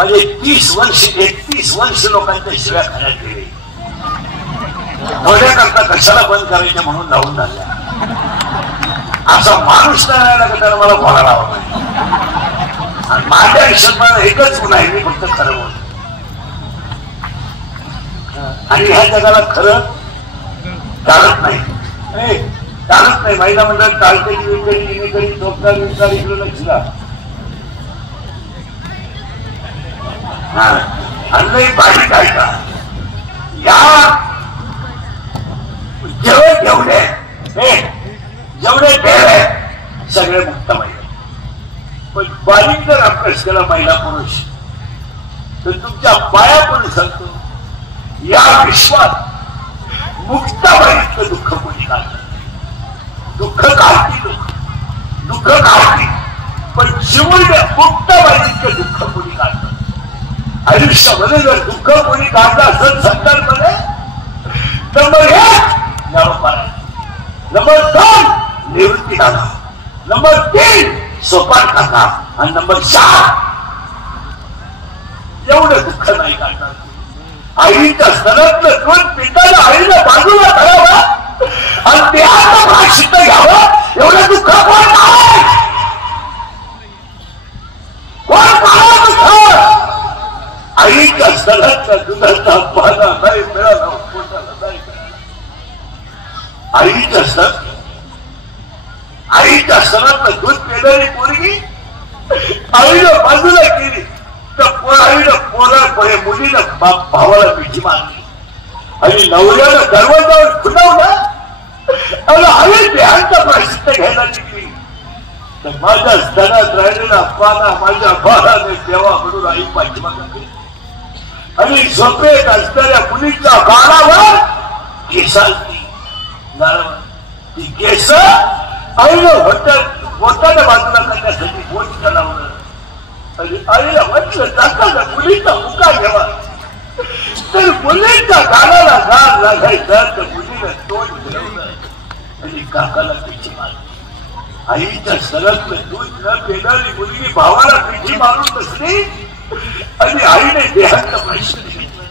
म्हणजे 30 वर्ष 31 वर्ष लोकांच्या शिव्या खाण्यात गेले. थोड्या करता कशाला बंद करायचे म्हणून लावून झाल्या. असा माणूस नाही राहिला का त्याला मला बोलायला हवं. आणि माझ्या आयुष्यात मला एकच गुण आहे, मी फक्त खरं बोलतो. आणि ह्या जगाला खरं चालत नाही, चालत नाही. महिला मंडळ चालते विकडी चोपकार विचार इकडे लक्ष द्या. आणि बारीक आहे का या जेवढे बेळ सगळे मुक्त महिला. पण बारीक जर अभ्यास केला महिला पुरुष तर तुमच्या पाया पण सांगतो या विश्वात मुक्ताबाईचं दुःख कोणी काढतं. दुःख काढती दुःख काढती पण जीवन मुक्ताबाईचं दुःख कोणी काढतं. आयुष्यामध्ये जर दुःख कोणी काढलं असेल संतांमध्ये नंबर 1 ज्ञानोपारायण, नंबर 2 निवृत्ती दादा, नंबर 3 सोपान काका आणि नंबर 4 एवढं दुःख नाही काढणार. आईच्या स्तनातलं दूध पिताना आईला बाजूला करावं आणि देहाचं भाषित घ्यावं एवढं दुःख कोण नाही. कोण पाहा दुःख. आईच्या स्तनातल्या दुधाचा पाना नाही मिळाला, पोटाला नाही मिळाला. आईच्या स्तनातलं दूध पिणारी पोरगी आईला बाजूला केली तर आईनं मुलीनं भावाला मिठी मारली आणि नवऱ्यानं दरवाजावर खुणावला आणि आई देहांचा प्रायश्चित्त घ्यायला निघली. तर माझ्या स्तनात राहिलेला पाना माझ्या बाळाने देवा म्हणून आई पाठीमागे केली आणि झोपेत असणाऱ्या मुलीच्या बाळावर केसांची ती केस आईनं होताना बाजूला करण्यासाठी बोट चलावलं आणि आईला म्हटलं काकाला मुलीचा मुका घ्यावा. तर मुलीच्या गालाला गाल लागायचा तर मुलीनं तोंड फिरवलं आणि काकाला पिठी मारली. आईच्या स्तनातलं दूध न पिणारी मुलगी भावाला पिठी मारून बसली आणि आईने देहाचं प्रायश्चित्त घेतलं.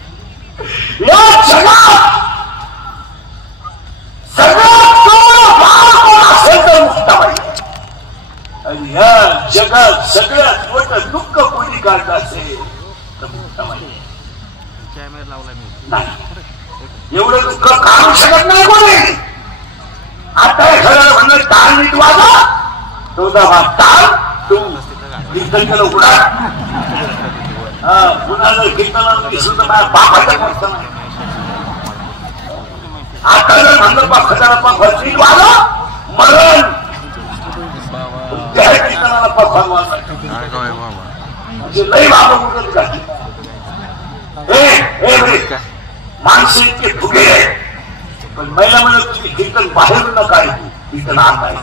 या जगात सगळ्यात असेल तर मुक्ताबाई आणि या जगात सगळ्यात मोठं दुःख कोणी काढलं असेल तर मुक्ताबाई नाही. एवढं दुःख काढू शकत नाही कोणी. आता एखाद्याला म्हणलं टाळ नीट वाजा तो टाळ तू कीर्तन केलं उडा पुन्हा जर कीर्तनाला दिसलं तर माझ्या बापाच्या गोष्ट नाही. आता जर म्हणलं खजाना नीट वाजा मरण त्या कीर्तनाला भगवान म्हणजे लई बाबा उडत घातली. माणसं इतके फुगे पण महिला म्हणत तुम्ही कीर्तन बाहेर नका ऐकू, कीर्तन आत आहे.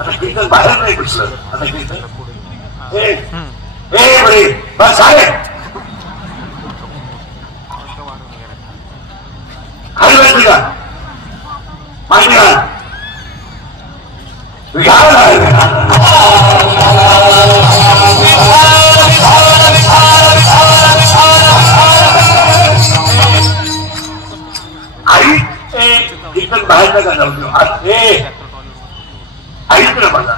आता कीर्तन बाहेर नाही घुसलं, आता कीर्तन बस आहे खाली का माहिती का आई कीर्तन बाहेर नका जाऊ. ऐकलं बघा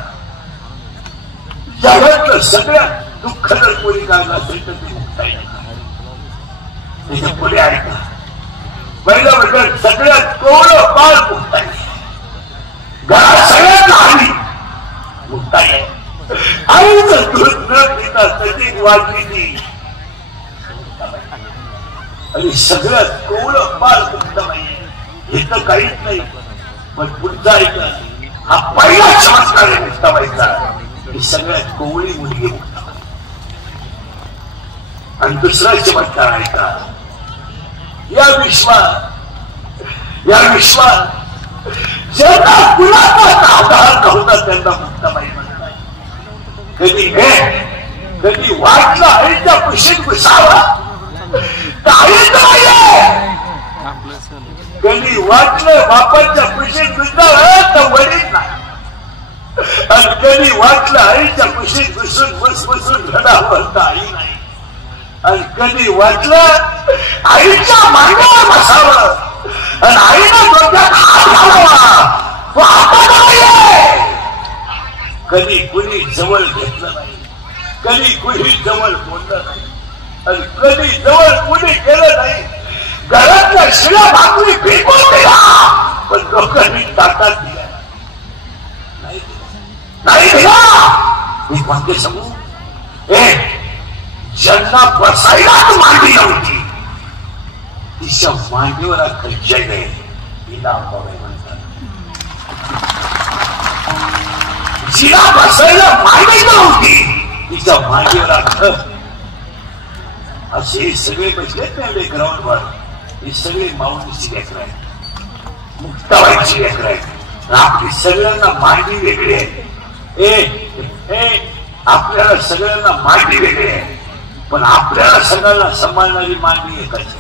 जगातलं सगळ्यात दुःख जर कोणी काढलं असेल तर ते मुक्ता येईल. त्याच्या पुढे ऐका पहिलं म्हणजे सगळ्यात कोवळं पाळ मुक्ता येईल. घरात सगळ्यात लहानी मुक्ता येईल. आईचं दूध न पिता सगळी वाटली ती आणि सगळ्यात कोवळं पाळ मुक्ता नाही. हे तर काहीच नाही पण पुढचा ऐका हा पहिला चमत्कार आहे मुक्ताबाईचा. ही सगळ्यात कोवळी मुलगी मुक्ताबाई. आणि दुसरा चमत्कार आहे का या विश्वात ज्यांना कुणाचा आधार नव्हता त्यांना मुक्ताबाई म्हणतात. कधी वाटलं आईच्या कुशीत घुसावा तर आईच नाहीये. कधी वाटलं बापाच्या कुशीत घुसावं तर वडील नाही. आणि कधी वाटलं आईच्या कुशीत घुसून बसून घडावं तर आई नाही. कधी वाटलं आईच्या मांडीवर बसावं आणि आईनं डोक्यात हात घालावा, तो हातात आहे. कधी कुणी जवळ घेतलं नाही, कधी कुणी जवळ बोललं नाही, आणि कधी जवळ कुणी गेलं नाही. घरातल्या शिळ्या भाकरी फेकून दिला, पण लोकांनी ताटात दिला नाही दिला. मी वाक्य सांगू, ज्यांना बसायलाच मांडी नव्हती तिच्या मांडीवर अख्खं जग आहे, तिला म्हणतात. जिला बसायला मांडी नव्हती तिच्या मांडीवर अख्खं. असे सगळे बसलेत ना ग्राउंडवर, हे सगळे माऊलीची लेकरं आहेत, मुक्ताबाईची लेकरं आहेत. आपली सगळ्यांना मांडी वेगळी आहे. आपल्याला सगळ्यांना मांडी वेगळी आहे, पण आपल्याला सगळ्यांना सांभाळणारी मांडी एकच आहे.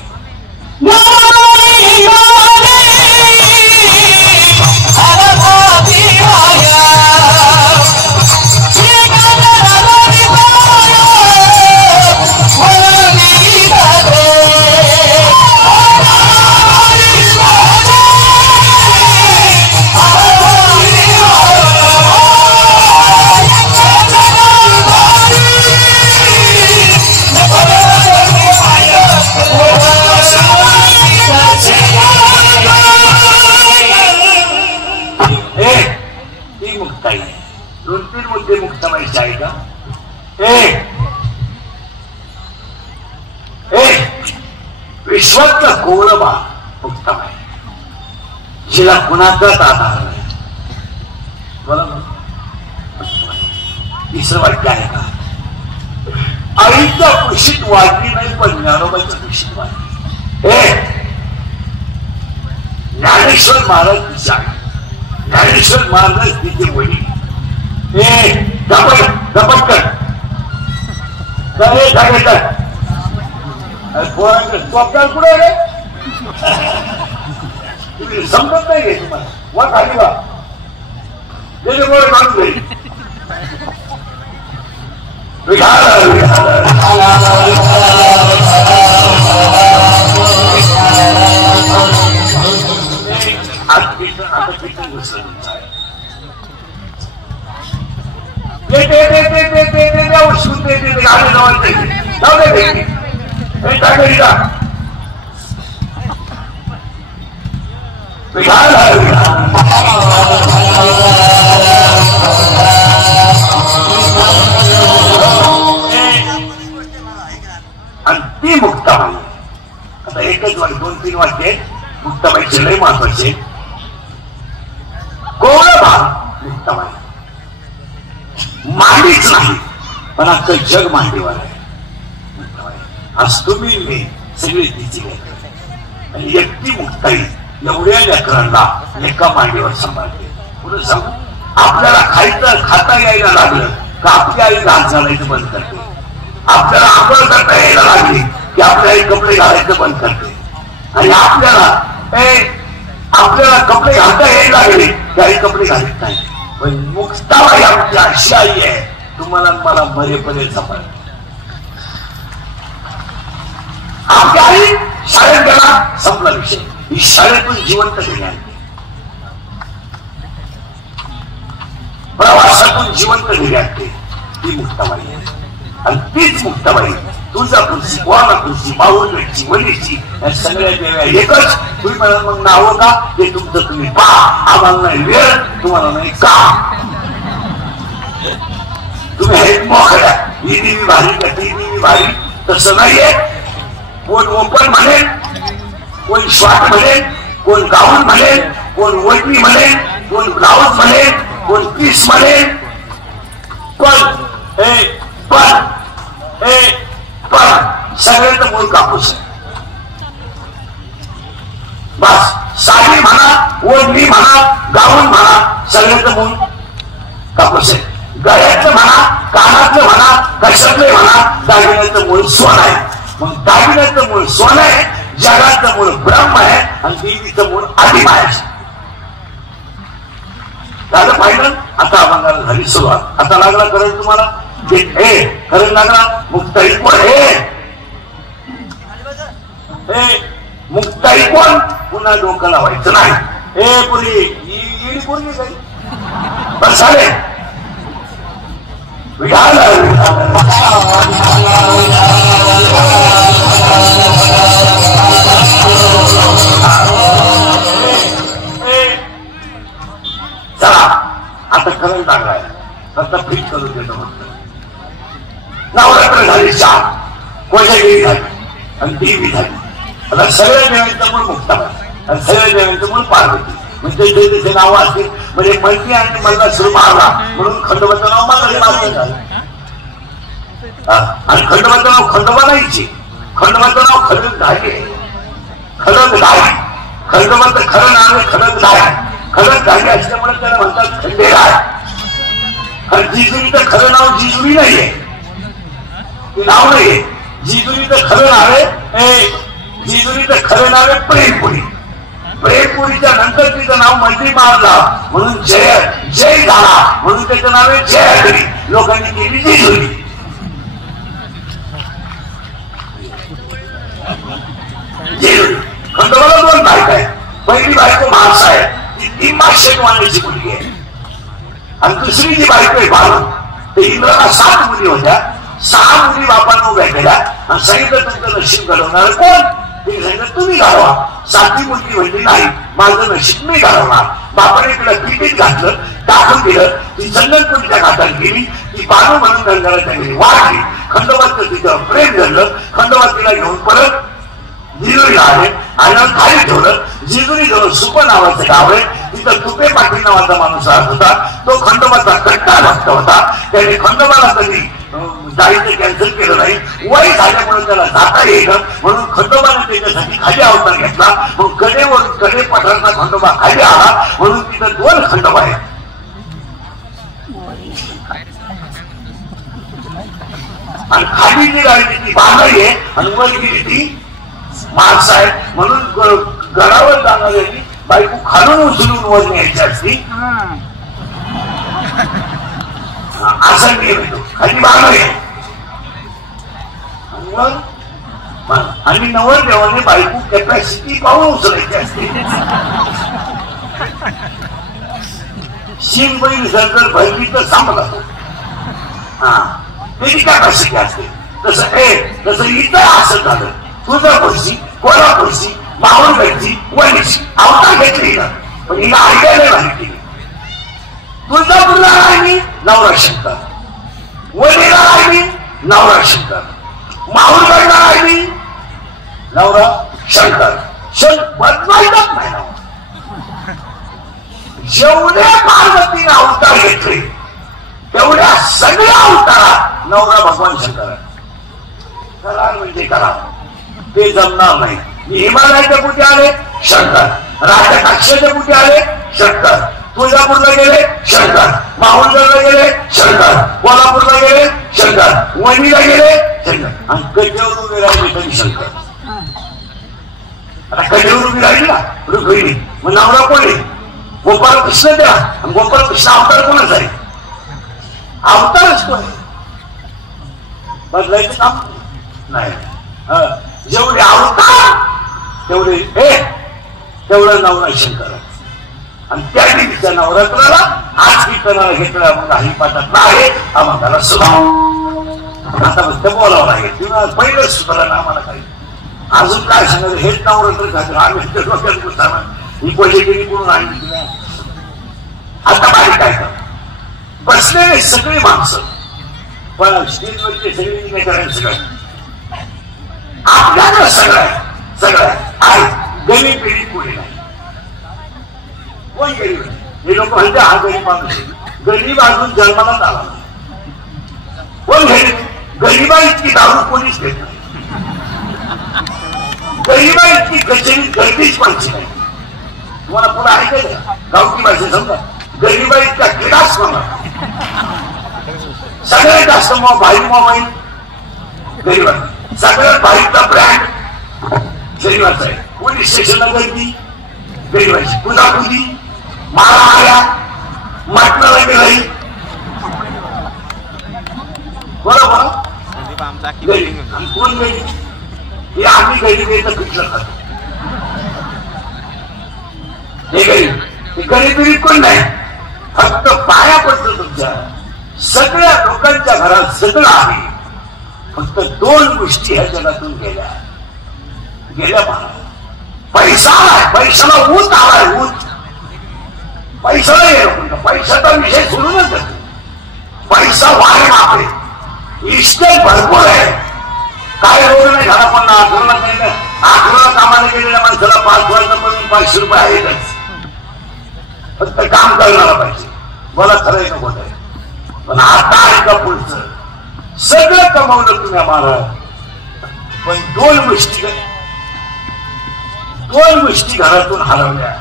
दोन-तीन मुद्दे मुक्ताबाईचे आहे का? विश्वातला कोवळबा मुक्ताबाई, जिला कुणाचाच आधार नाही. बरोबर. तिसरं वाक्य आहे का? आईच्या कुशीत वाढली नाही, पण ज्ञानोबाच्या कुशीत वाढली. ज्ञानेश्वर महाराज तिच्या, ज्ञानेश्वर महाराज तिचे वडील. कुठे रे समजत नाही तुम्हाला, वा खाली वा त्याच्यामुळे काढून जाईल. आता किती घुसलं आणि ती मुक्ताबाई. आता एकच वाक्य, 2-3 वाक्य मुक्ताबाईचे लय महत्वाचे. कोवळबा मुक्ताबाई मांडीच नाही, पण अख्खं जग मांडीवर आहे. आज तुम्ही मी सगळे तिची लेकर आणि एकटी मुक्ताई एवढ्या लेकरांना एका मांडीवर सांभाळते. पुढे सांगू, आपल्याला खायचं खाता यायला लागलं का आपली आई घास घालायचं बंद करते. आपल्याला आंघोळ करता यायला लागली की आपल्या आई कपडे घालायचं बंद करते. आणि आपल्याला कपडे घालता यायला लागले की आई कपडे घालत नाही. पण मुक्ताबाई आमची अशी आई आहे, तुम्हाला मला मरेपर्यंत सांभाळते. आपली आई शाळेत गेला, संपला विषय. ही शाळेतून जिवंत घरी आणते, प्रवासातून जिवंत घरी आणते. ती मुक्ताबाई आहे. आणि तीच मुक्ताबाई तुळजापूरची, कोल्हापूरची, माहूरगडची, वणीची, या सगळ्या देव्या एकच. तुम्ही म्हणा मग नावं का ते तुमचं तुम्ही पहा, आम्हाला नाही वेळ, तुम्हाला नाही का. तुम्ही हे मोकळ्या, ही देवी भारी का ती देवी भारी, तसं नाहीये. कोण ओपन म्हणेल, कोण शॉर्ट म्हणेल, कोण गाऊन म्हणेल, कोण ओढणी म्हणेल, कोण ब्लाऊज म्हणेल, कोण पीस म्हणेल. पण सगळ्याचं मूळ कापूस आहे. बस साडी म्हणा, ओढणी म्हणा, गाऊन म्हणा, सगळ्याचं मूळ कापूस आहे. गळ्यातलं म्हणा, कानातलं म्हणा, कशातलं म्हणा, दागिन्याचं मूळ सोनं आहे. मग दागिन्याचं मूळ सोनं आहे, जगाचं मूळ ब्रह्म आहे, आणि देवीचं मूळ आदिमा आहे. झालं पाहिलं. आता अभंगाला झाली सुरुवात. आता लागला करंट तुम्हाला, करंट लागला. मुक्ताई कोण हे हे मुक्ताई कोण पुन्हा डोकं लावायचं नाही. हे पुरी ही कोणी काही बस आले चला आता खरं टाकाय आता फिट करून देतो म्हणतो. नवरात्र झाली चार कोजागिरी झाली आणि देवी झाली. आता सगळ्या देवांचं मूळ मुक्ता आणि सगळ्या देवांचं मूळ पार्वती. म्हणजे त्याचे नाव असतील म्हणजे मंत्री आणि मला सुरू मारला म्हणून खंडोबाचं नाव मारलं झालं. आणि खंडोबाचं नाव खंडोबा नाहीची. खंडोबाचं नाव खडक धागे खडक धागे. खंडोबाचं खरं नाव आहे खडक धागे. खडक धागे असल्यामुळे त्याला म्हणतात खंडेराय. कारण जिजुरीचं खरं नाव जिजुरी नाहीये ते नाव नाहीये. जिजुरीचं खरं नाव आहे जिजुरीचं खरं नाव आहे प्रेमपुरी. प्रेमपुरीच्या नंतर तिचं नाव मंत्री मारला म्हणून जय जय झाला म्हणून त्याचं नाव आहे जयागिरी. लोकांनी केली जिजुरी. खंडोबाला दोन बायका आहे. पहिली बायको माणसा आहे ती माशेटवाण्याची मुलगी आहे आणि दुसरी जी बायको आहे बाळू ते इंद्राला 7 मुली होत्या. 6 मुली बापानं उभ्या केल्या आणि सांगितलं तुमचं नशीब घडवणार कोण. ते सांगितलं तुम्ही घालवा. 7वी मुलगी म्हणजे नाही माझं नशीब मी घडवणार. बापाने तिला पिटीत घातलं टाकून दिलं. ती चंदनपुरीच्या घाटात गेली. ती बाळू म्हणून गंगाराच्या गेली वाढली. खंडोबाचं तिच्यावर प्रेम झालं. खंडोबा तिला घेऊन परत जिजुरीला आले आणि खाली ठेवलं. जिजुरी जवळ सुप नावाचं गाव आहे. तिथं तुपे पाटील नावाचा माणूस राहत होता. तो खंडोबाचा कट्टा भक्त होता. त्याने खंडोबाला कधी जायचं कॅन्सल केलं नाही. वय झाल्यामुळे त्याला जाता येतं म्हणून खंडोबाने त्याच्यासाठी खाली अवतार घेतला. मग कडेवरून कडे पठाराचा खंडोबा खाली आला म्हणून तिथं 2 खंडोबा आहेत. आणि खाली जी राहिली ती बांधळी आहे आणि वर गेली ती माणसं आहे. म्हणून गडावर जाणाऱ्यांनी बायको खालून उचलून वर न्यायची असती असा नियम येतो. खाली बांधळी आहे आणि नवरदेवाने बायको कॅपॅसिटी पाहून उचलायची असते. शिंग बैल जर भरली तर सांगत असतो त्याची कॅपॅसिटी असते. तसं इथं असं झालं. तुळजापूरची कोल्हापूरची माहूरगडची वणीची अवतार घेतली ना पण हिला आयडिया नाही माहिती. तुळजापूरला राहिली नवरा शंकर. वणीला राहिली नवरा शंकर. माहूरगडला राहिली नवरा शंकर. बदलायचाच नाही ना. जेवढ्या पार्वतीने अवतार घेतले तेवढ्या सगळ्या अवतारात नवरा भगवान शंकर आहे. करा म्हणजे करा ते जमणार नाही. हिमालयाच्या पुढे आले शंकर. राजकाक्षाच्या पुढे आले शंकर. तुळजापूरला गेले शंकर. माहूरगडला गेले शंकर. कोल्हापूरला गेले शंकर. वणीला गेले शंकर. आणि कधीवर उभी राहिली तरी शंकर. आता कधीवर उभी राहिली ना रुक्मिणी मग नवरा कोणी गोपाळ कृष्ण द्या. गोपाळ कृष्ण अवतार कोणाच आहे. अवतारच कोण बदलायचं काम नाही. जेवढे अवतार तेवढं नवरा शंकर. आणि त्या दिवशीच्या नवरात्राला आज कीर्तनाला घेतला मग हरिपाठात आहे आम्हाला सुधाव. आता मग ते बोलावं लागेल. किंवा पहिलं सुधारण आम्हाला काही अजून काय सांगायचं हेच नवरात्र खाते आम्ही डोक्यात घुसताना ही कोजेगिरी करून आणली. आता बाहेर काय कर बसलेले सगळे माणसं पण स्टेजवरचे सगळे नाही करायचं सगळं आपल्याला सगळं आहे. गरीब पिढी पुढे नाही. कोण गरीब हे लोक म्हणते हा गरीब माणूस. गरीब अजून जन्मालाच आला नाही. कोण गरीब गरीबा इतकी दारू कोणीच घेत नाही. गरीबा इतकी कचेरीत गर्दीच पडची नाही. तुम्हाला पुढे ऐकायचं गावठी भाषे समजा गरीबा इतका क्रीडाच म्हणा. सगळ्यात जास्त भाई मोबाईल गरीबा. सगळ्यात भाईचा ब्रँड गरीबाचा आहे. पोलीस स्टेशनला गर्दी गरीबाची. पुजापुजी मारा मारा मटणाला गेलाही बरोबर गरीब. कोण गरीब हे आम्ही गरिबीचं पिठलं खातो. हे गरिबी कोण नाही, फक्त पाया पडतो तुमच्या. सगळ्या लोकांच्या घरात सगळं आहे, फक्त दोन गोष्टी ह्या जगातून गेल्या मला. पैसा आहे, पैशाला ऊत आलाय, ऊत. पैशाला येतो, पैशाचा विषय सोडूनच जातो. पैसा वाढ आहे, इष्ट भरपूर आहे. काय रोग नाही झाला, पण आठवडा कामाला गेलेल्या माणसाला 5 वर्षापासून 500 रुपये आहेतच. फक्त काम करणारा पाहिजे. मला खरंय नको आहे, पण आता आहे का पुढचं सगळं कमावलं तुम्ही आम्हाला. पण दोन गोष्टी घरातून हरवल्या.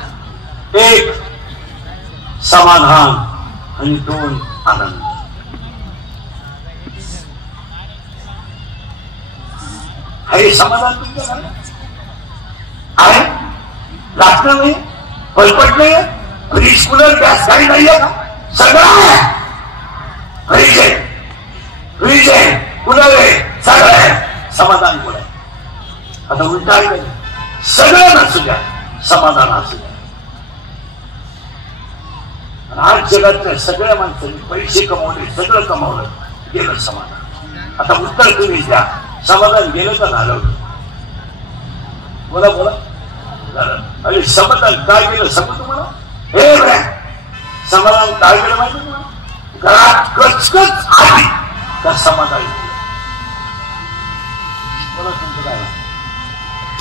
एक समाधान आणि 2 आनंद. हे समाधान तुमच्या घरात आहे? लागतं नाही, पलपट नाही, फ्रीज कूलर गॅस काही नाहीये का? सगळं आहे. फ्रीज आहे, कूलर आहे, सगळं आहे. समाधान कुठे? आता उलट आहे, सगळं नसू द्या, समाधान असू द्या. आज जगातल्या सगळ्या माणसांनी पैसे कमवले, सगळं कमावलं, गेलं समाधान. आता उत्तर तुम्ही द्या, समाधान गेलं का घालवलं? बोला बोला. अरे समाधान काय गेलं सांगू तुम्हाला? हे समाधान काय गेलं माहिती तुम्हाला? घरात कचकच आली का समाधान गेलं? बोला तुमचं काय?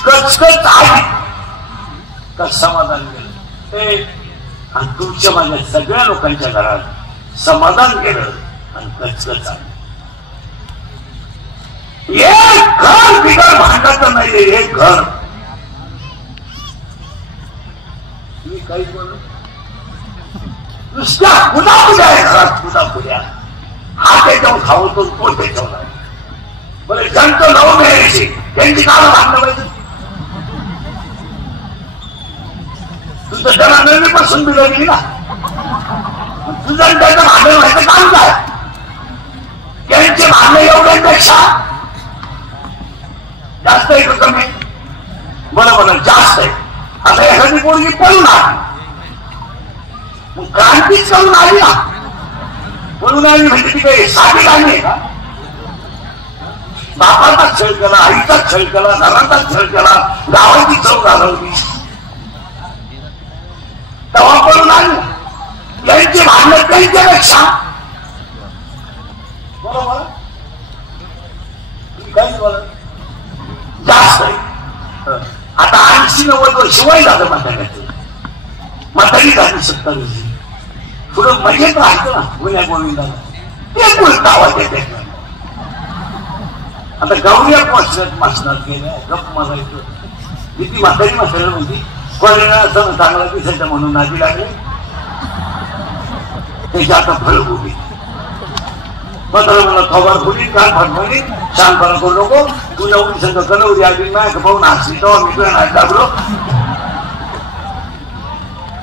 कचकच आली का समाधान गेलं? आणि तुमच्या माझ्या सगळ्या लोकांच्या घरात समाधान गेलं आणि कचकच आली. एक घर बिगर भांडायचं नाही, एक घर. तुम्ही काही बोल नुसत्या पुन्हा आहे घरात, पुन्हा हा त्याच्यावर खावतो, तो त्याच्यावर आहे. बरे जंत लावून यायची, त्यांची कामं भांडणं पाहिजे. तुझं त्याला नवीपासून बिलं गेली ना, तुझं त्याचं भांडण व्हायचं काम काय? त्यांचे भांडण एवढ्यांपेक्षा जास्त आहे का कमी? बरोबर जास्त आहे. आता एखादी पोरगी पळून आली, मग क्रांतीच करून आली ना. पळून आली म्हणजे ती काही साधी गाणी आहे का? बापाचा छळ केला, आईचा छळ केला, घराचा छळ केला, गावाची चव घालवली, तेव्हा पळून आली. यांची भांडण त्यांच्यापेक्षा बरोबर काही बोला जास्त आहे. आता 80-90 वर्ष वय झालं म्हाताऱ्याचं. म्हातारी झाली 70 वर्षी. थोडं मजेत राहतं ना गुन्ह्या गोविंदाला, ते बोलत आवाज येते. आता गौऱ्या पोचल्यात मासनात गेल्या, गप मारायचं. किती म्हातारी म्हणजे कोणाला असं चांगला दिसायचं म्हणून नादी लागले, त्याच्या आता फळ उभी. मात्र मला खबर खोली, कान फटफटी, शांतपणा करू नको. तुझ्या उडी संघ कलवरी आली नाही पाहून हसली, तेव्हा मी तुला नाही लागलो.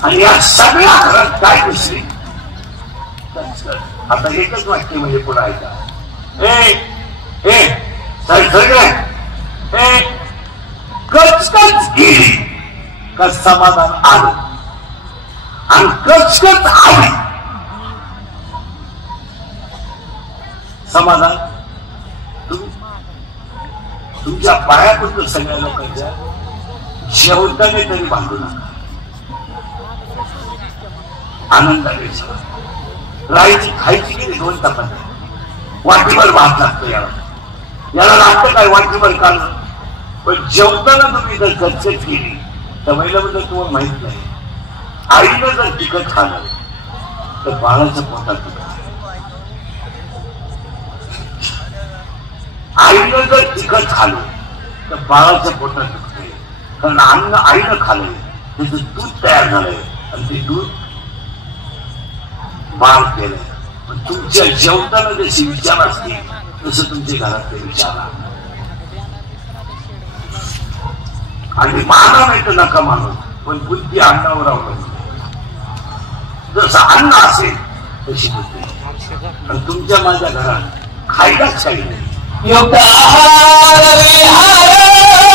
आणि या सगळ्या घरात काय दिसली? आता एकच वाक्य म्हणजे पुढे ऐका. सगळे कचकच गेली का समाधान आलं, आणि कचकच आली समाधान तुमच्या पायापुरतं. सगळ्या लोकांच्या शेवटाने तरी बांधू नका. आनंदाने राहायची, खायची गेली 2 तासात. वाटीभर भात लागतो याला लागतं काय वाटीभर काढलं. पण जेवताना तुम्ही जर कचकच केली तर महिलाबद्दल तुम्हाला माहित नाही. आईनं जर तिखट खाल्लं तर बाळाचं पोटात दुखतं. आईनं जर तिखट खाल्लं तर बाळाच्या पोटात दुखते. कारण अन्न आईनं खाल्लंय, त्याचं दूध तयार झालंय, आणि ते दूध बाळ केलंय. पण तुमच्या जेवताना जशी विचार असते तसं तुमच्या घरातले विचार. आणि माना नाही तर नका मानू, पण बुद्धी अन्नावर अवलंबून. जसं अन्न असेल तशी बुद्धी. आणि तुमच्या माझ्या घरात खायलाच काही नाही. योग्य आहार विहार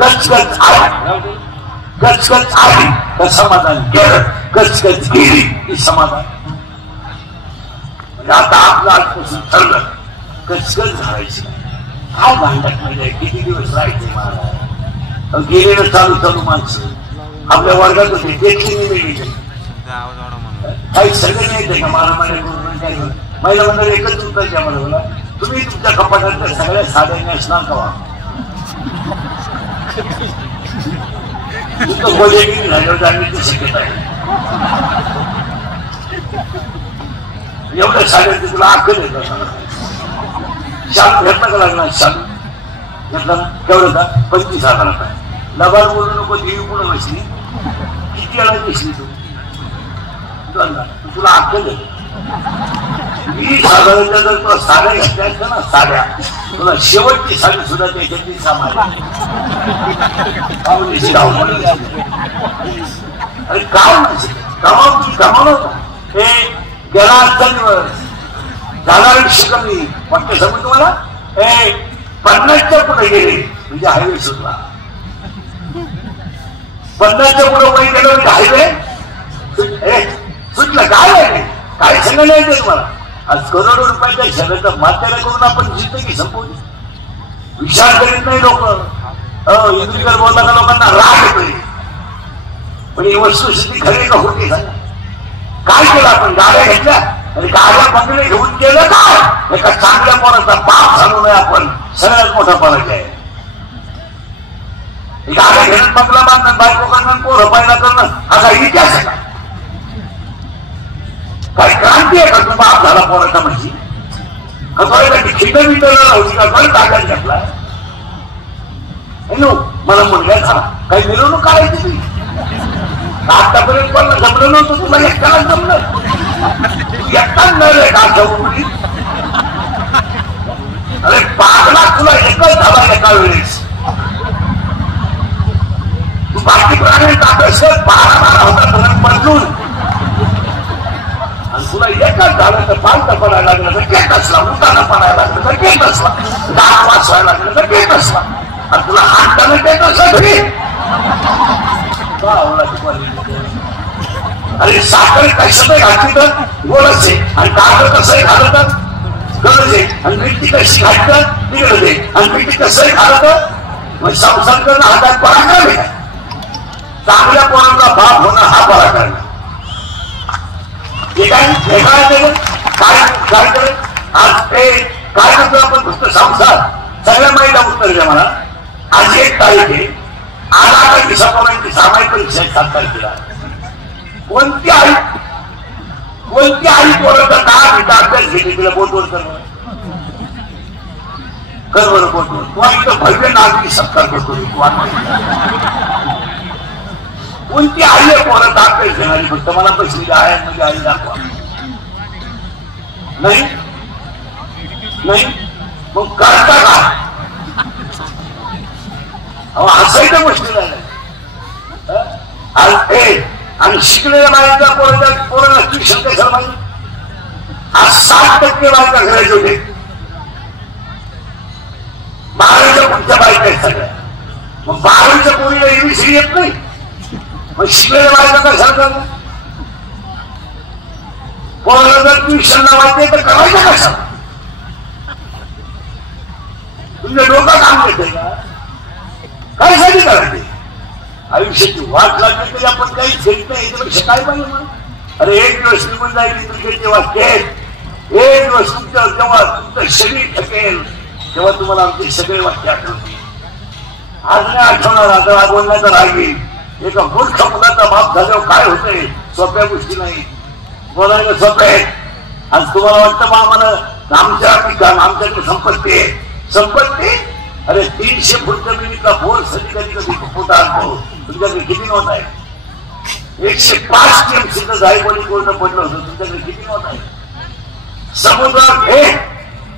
गचगच आली, गचगच आली तर समाधान केलं, गचगच गेली की समाधान. म्हणजे आता आपलं आजपासून ठरलं गचगच झाडायची काय भांडत म्हणजे किती दिवस राहायचे महाराज. गेलेलं चालू चालू माणसं आपल्या वर्गात होते देखील मिळली काही सगळं नाही येते का मला माझ्या करून काय महिला मंडळ एकच उत्तर द्या मला, तुम्ही तुमच्या कपाटातल्या सगळ्या साड्या नेसणार का तुमचं बजेटिंग झाल्यावर जाण्याची शक्यता आहे. एवढ्या साड्यांची तुला अक्कल येत शालू घेतला का लागला, शालू घेतला ना केवढं का 25,000 लबाड बोलू नको. देवी पुढे बसली किती वेळा दिसली तू तुला अक्कल येत. 20,000 जर तुला साड्या घेतल्या असत्या ना साड्या तुला शेवटची साडी सुद्धा त्याच्यातली सामान्य. अरे काय म्हणजे कमावलं हे गेला असताना जाणार कमी वाटतं समज तुम्हाला. हे 50च्या पुढे गेले म्हणजे हायवे सुटला, 50च्या पुढे वय गेलं म्हणजे हायवे सुटलं. काय आहे काय सांगा नाही ते तुम्हाला. आज करोडो रुपयाच्या शहराचा मात्याला करून आपण जिंदगी संपवली. विचार करीत नाही लोक. इंग्लिशकर बोलता का लोकांना राग येतोय. पण ही वस्तुस्थिती खरी का होती सांगा. काय केलं आपण गाड्या घेतल्या आणि गाड्या बंगले घेऊन गेलं काय एका चांगल्या पोराचा बाप झालो नाही आपण. सगळ्यात मोठा फरक आहे. गाड्या घेणं बंगला बांधणं बायको करणं पोरं पाहिला करणं असा इतिहास आहे का. काही क्रांती आहे का तू बाप झाला पोराचा म्हणजे खिंड मिटवला होती का पण ताब्यात घेतला. मला मुलगा झाला काही मिरवणूक करायची तुम्ही आतापर्यंत पण जमलं नव्हतं तुला एकट्याला जमलं. तू एकटाच न रे का जमली. अरे 5 लाख तुला एकच झाला एका वेळेस. तू बाकी प्राण्यांचा अभ्यास 12 होता धरण बदलून आणि तुला एकच झालं तर 5 पडायला लागलं तर केट असला, उताना पडायला लागलं तर केट असला, 10 वाजवायला लागलं तर केट असला आणि तुला हाताने केट असला तरी. अरे साखर कशातही घातली तर गोडच आहे आणि कागद कसंही घालत तर गरज आहे आणि मिठी कशी घालतात बिघडत आहे आणि मिठी कसंही घालत मग संसार करणं हातात पराक्रम आहे. चांगल्या पोरांचा बाप होणं हा पराक्रम आहे. काय करेल आज ते काय करतो आपण फक्त संसार सगळ्या महिला उत्तर द्या मला. आज 1 तारीख आहे. आज आता दिवसाप्रमाणे सामायिक परीक्षा 7 तारखेला. कोणती आई पोराचा दहा मिनिटं अभ्यास घेते तिला बोटवर करणं कर बरं बोटवर. किंवा इथं भव्य नागरिक सत्कार करतो कोणती आई आहे पोराचा अभ्यास घेणारी. फक्त मला बसलेली आयांमध्ये आई दाखवा. नाही मग करता का असंही तर गोष्टी झाल्या. आणि शिकलेल्या बायका पोरांना ट्युशन कशाला पाहिजे. आज 60% बायका घरायचे होते. 12वीच्या पुढच्या बायका आहेत सगळ्या. मग 12वीच्या पोरीला एबीसी येत नाही मग शिकलेल्या बायका कशाला करणार. पोराला जर ट्युशन लावायचे तर करायचं कशाला. तुझं डोकं काम घेते का काय साठी करायचे. आयुष्याची वाट लागली तरी आपण काही घेत नाही याच्यापेक्षा काय पाहिजे म्हणून. अरे एक दिवस निघून जाईल क्रिकेट जेव्हा खेळ. एक दिवस तुमचं जेव्हा तुमचं शरीर थकेल तेव्हा तुम्हाला आमचे सगळे वाक्य आठवतील. आज नाही आठवणार. आता बोलण्याचा राहील. एका मूर्ख मुलाचा बाप झाल्यावर काय होतंय सोप्या गोष्टी नाही. बोलायला सोपं आहे. आज तुम्हाला वाटतं बा आम्हाला आमच्याकडे संपत्ती आहे. संपत्ती अरे 300 फूट जमिनीचा बोर कधी फोटा आणतो. तुमच्याकडे किती नोट आहे. 105 टीएमसीचं जायकोणी पूर्ण पडलं होतं. तुमच्याकडे किती नोट आहे.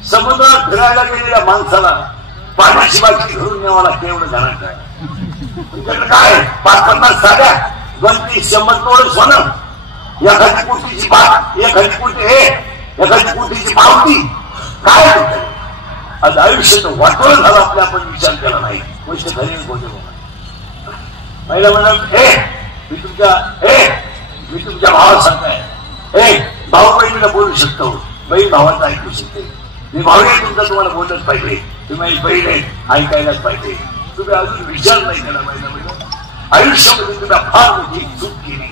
समुद्रात फिरायला गेलेल्या माणसाला पाण्याची बाटली घरून न्यावं लागते एवढं जाणार काय. तुमच्याकडे काय 5-50 साड्या 200-100 तोड सोनं. एखादी कुटीची बात एखादी कुटी एखादी कुटीची पावती काय आज आयुष्यात वाटोळ झालं आपल्या आपण विचार केला नाही. गोष्ट खरी बोलतो महिला म्हणा मी तुमच्या भावाला सांगताय भाऊ बहिणीला बोलू शकतो, बहीण भावाचं ऐकू शकते. मी भावने तुमचा तुम्हाला बोललंच पाहिजे, तुम्ही बहीण आहे ऐकायलाच पाहिजे. तुम्ही अजून विचार नाही केला पाहिजे. आयुष्यामध्ये तुम्ही फार मोठी चूक केली,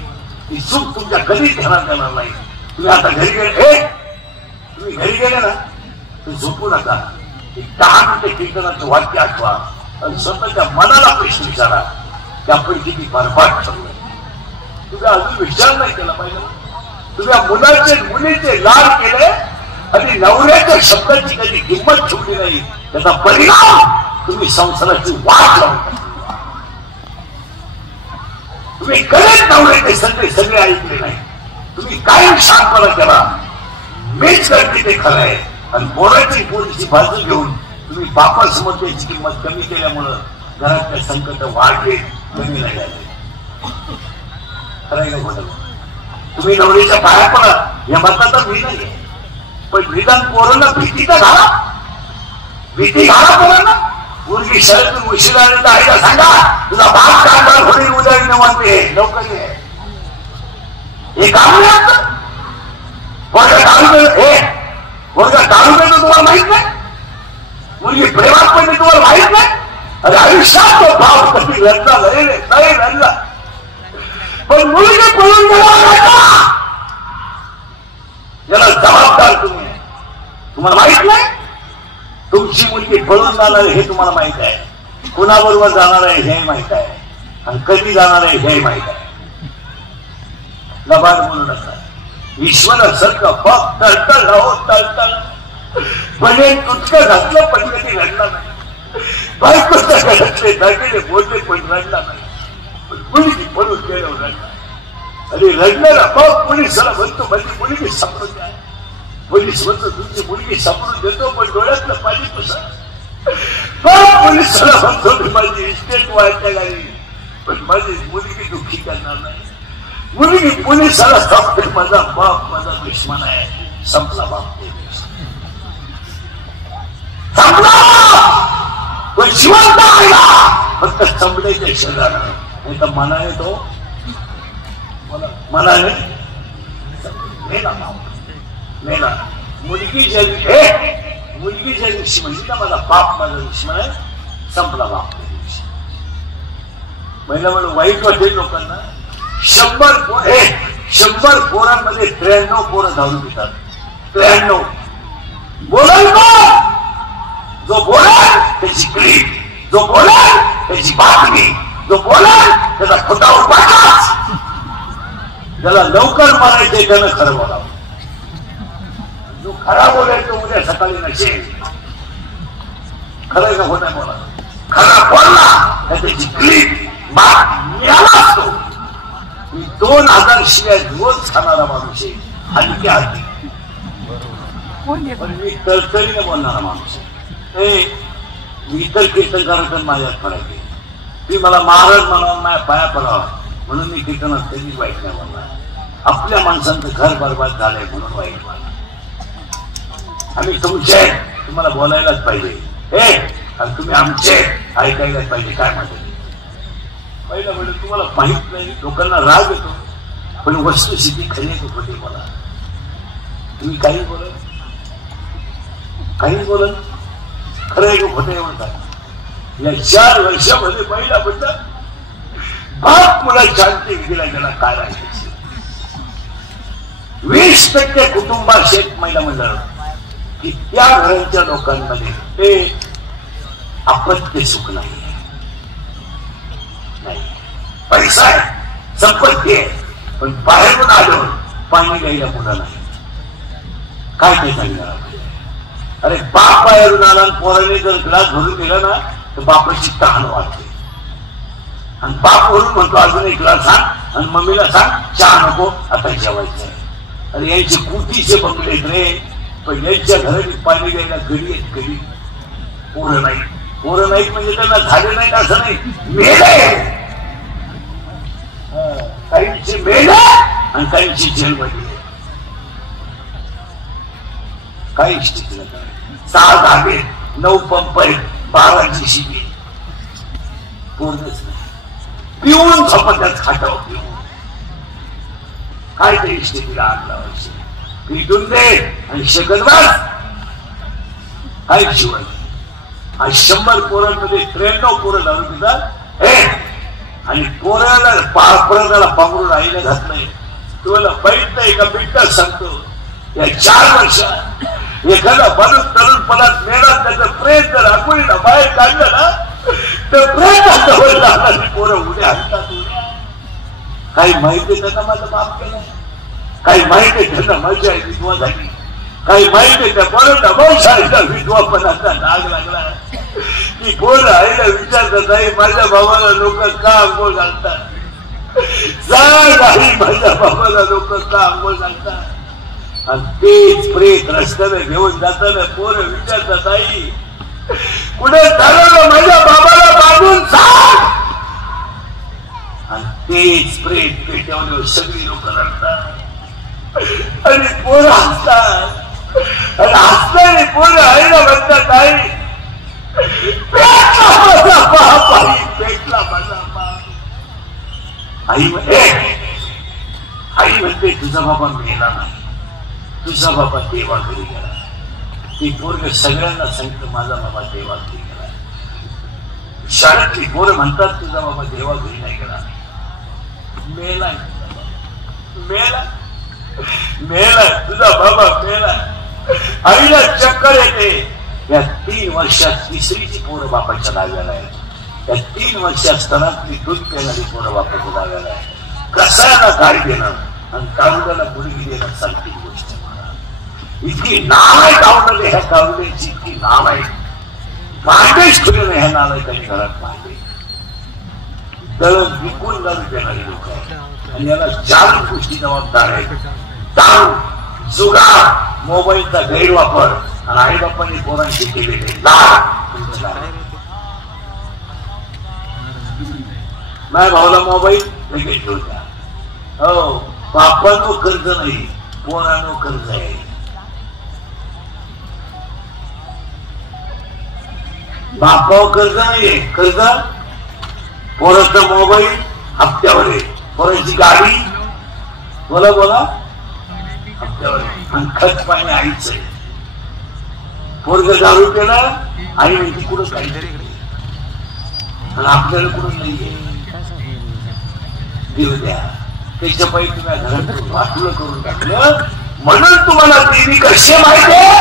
ती चूक तुमच्या कधीच ध्यानात येणार नाही. तुम्ही आता घरी गेले तुम्ही घरी गेले ना तर झोपू नका. 10 मिनिटे कीर्तनाचं वाक्य आठवा आणि स्वतःच्या मनाला प्रश्न विचारा की आपण किती बरबाद ठरलोय. तुम्ही अजून विचार नाही केला पाहिजे. तुम्ही मुलाचे मुलीचे लाड केले आणि नवऱ्याच्या शब्दाची कधी किंमत ठेवली नाही. त्याचा परिणाम तुम्ही संसाराची वाट लावली. तुम्ही कधीच नवऱ्याचे सगळे ऐकले नाही. तुम्ही कायम शांतपणा केला, मीच करते ते खरं आहे. आणि पोरीची बाजू घेऊन तुम्ही बापासमोर त्याची किंमत कमी केल्यामुळं घरातले संकट वाढले, कमी नाही झाले. खरं आहे का बोला? तुम्ही नवरीच्या पाया पडा या मताचा मी नाही, पण निदान पोरांना भीती तर घाला. भीती घाला पोरांना. मुलगी शहरातून उशिरा आहे का सांगा, तुझा बाप काढणार होईल उद्या म्हणते लवकर हे काम नाही. वर्गा दारू पेतो तुम्हाला माहित नाही, मुलगी प्रेमात पडली तुम्हाला माहित नाही. अरे आयुष्यात तो भाव कधी रडला नाही रडला, पण मुलगी पळून गेला याला जबाबदार तुम्ही. तुम्हाला माहित नाही तुमची मुलगी पळून जाणार आहे हे तुम्हाला माहित आहे, कुणाबरोबर जाणार आहे हे माहित आहे, आणि कधी जाणार आहे हे माहित आहे. लबाड बोलू नका. ईश्वरासारखं फक्त तळतळ राहो तळतळ. म्हणजे तुटकं घातलं पण कधी रडला नाही. बायकोच्या घरातले दागिने बोलले पण रडला नाही. पण मुलगी पळून गेल्यावर रडला. अरे रडणारा बाप पोलिसाला म्हणतो माझी मुलगी सापडून द्या. पोलीस म्हणतो तुमची मुलगी सापडून देतो, पण डोळ्यातलं पाणी पुसा. बाप पोलिसाला म्हणतो मी माझी इस्टेट वाढल्या गाडी, पण माझी मुलगी दुःखी करणार नाही. मुलगी पोलिसाला सांगते माझा बाप माझा दुश्मन आहे. संपला बाप संपला. पण जिवंत आहे फक्त चमड्याच्या शरीरानं, नाही तर मनाने तो मनाने मेला मेला. मुलगी ज्या दिवशी म्हणजे ना माझा बाप माझा दुश्मन आहे, संपला बाप त्या दिवशी. महिला म्हणून वाईट वाटेल लोकांना. 100 पोरांमध्ये 93 पोरं दारू पितात. 93. बोलाल कोण? जो बोलाल त्याची क्लिप, जो बोलाल त्याची बातमी, जो बोलाल त्याचा खोटा उपास. ज्याला लवकर मारायचे त्यानं खरं बोलावं. जो खरा बोलाय तो उद्या सकाळी नसेल. खरं का खोटा बोला? खरा बोलला त्याची क्लिप मिळाला असतो. 2000 शिवाय रोज खाणारा माणूस आहे, हलकी हलकी. पण मी तळतळीने बोलणारा माणूस आहे. मी इतर कीर्तनकारांचा माझ्यात फरक आहे. ती मला महाराज म्हणावं, माझ्या पाया पडावा म्हणून मी कीर्तनात कधीच वाईट नाही बोलणार. आपल्या माणसांचं घर बरबाद झालंय म्हणून वाईट बोलणार. आम्ही तुमचे तुम्हाला बोलायलाच पाहिजे, आणि तुम्ही आमचे ऐकायलाच पाहिजे. काय म्हणते पहिला म्हणजे तुम्हाला माहित नाही, लोकांना राग येतो, पण वस्तुस्थिती खरी आहे खोटी बोला. तुम्ही काही बोलत खरं आहे का खोटे म्हणतात. या 4 वर्षामध्ये पहिला म्हणतात बाप मुला शांती गेला त्याला काय राहायचं. 20% कुटुंबात शेत महिला मंडळ की त्या घरांच्या लोकांमध्ये ते अपत्य सुख नाही. पैसा आहे, संपत्ती आहे, पण बाहेरून आलो पाणी घ्यायला पुन्हा नाही. काय ते सांगणार? अरे बाप बाहेरून आला पोराने जर ग्लास भरून दिला ना तर बापाची तहान वाढते. आणि बाप वरून म्हणतो अजून एक ग्लास सांग, आणि मम्मीला सांग चहा नको आता जेवायचं आहे. अरे यांचे कुटीचे बंगले रे, पण यांच्या घरात पाणी घ्यायला घरी आहेत. घरी पोरं नाहीत म्हणजे त्यांना झाले नाहीत असं नाही, मेले. काहींची मेले आणि काहींची जेलमध्ये. काही 6 धाबे 9 पंप आहेत, 12 शिबी पूर्णच नाही. पिऊन झोपत्यात खाटाव पिऊन. काय ते स्थितीला आग लावायची. पिटून दे आणि शकत बस. काय जीवन. आज 100 पोरांमध्ये 93 पोरं दारू पितात. आणि पोराला पांघरून आईला घातलंय. तुला बैठ नाही का बिट्टा सांगतो. या 4 वर्षात एखादा माणूस तरुणपणात मेला त्याचं प्रेम जर आकुळीला बाहेर काढलं ना तर प्रेम पोरं उद्या हटतात. काही माहिती त्यांना माझं माफ केलं. काही माहिती त्यांना माझी आई विधवा झाली. काही माहिती त्या पोरांना वंशाळीचा विधवापणाचा नाग लागला. की पोरं आईला विचारतात आई माझ्या भावाला लोक का अंघोळ घालतात. सांग आई माझ्या भावाला लोक का अंघोळ घालतात. आणि तेच प्रेत रस्त्याने घेऊन जाताना पोरं विचारतात आई कुठे झालं माझ्या बाबाला बांधून सांग. आणि तेच प्रेत पेटवल्यावर सगळी लोक रडतात आणि पोरं हसतात. आणि हसणारी पोरं आईला म्हणतात आई पेटला माझा बाप. आई पेटला माझा बाप. आई म्हणते तुझा बाबा मेला नाही. तुझा बाबा देवाघरी गेला. ती पोरग सगळ्यांना सांगतं माझा बाबा देवाघरी गेला. शाळेतली पोरं म्हणतात तुझा बाबा देवाघरी नाही गेला. मेला मेला मेला तुझा बाबा मेला. आईला चक्कर येते. या 3 वर्षात तिसरीची पोरं बापाच्या दाव्याला आहे. या 3 वर्ष असताना ती दूध पेणारी पोरं बापाच्या दाव्याला आहे. कसायला गाडी देणं आणि कावड्याला मुलगी देणं सारखी गोष्ट. इतकी नाव आहे कावडले. ह्या कावड्याची इतकी नाव आहे. भांडेच ठेवले ह्या नाव आहे. त्यांनी घरात भांडे दळण विकून दारू देणारी लोक आहेत. आणि याला 4 गोष्टी जबाबदार आहेत. दारू, जुगार, मोबाईलचा गैरवापर आणि आई बापांनी पोरांशी केलेले माझ्या भावाला मोबाईल लगेच घेऊन द्या. हो बापानो कर्ज नाही पोरानो कर्ज आहे. बापावर कर्ज नाहीये. कर्ज पोराचा मोबाईल हप्त्यावर आहे. पोराची गाडी बोला बोला हप्त्यावर आहे. आणि खत पाणी आईच आहे. पोरग दारू केलं आई म्हणते कुठं काहीतरी आणि आपल्याला कुठं नाहीये. देऊ द्या. त्याच्या पैकी तुम्ही घरात वाटलं करून टाकलं. म्हणून तुम्हाला देवी कशी माहिती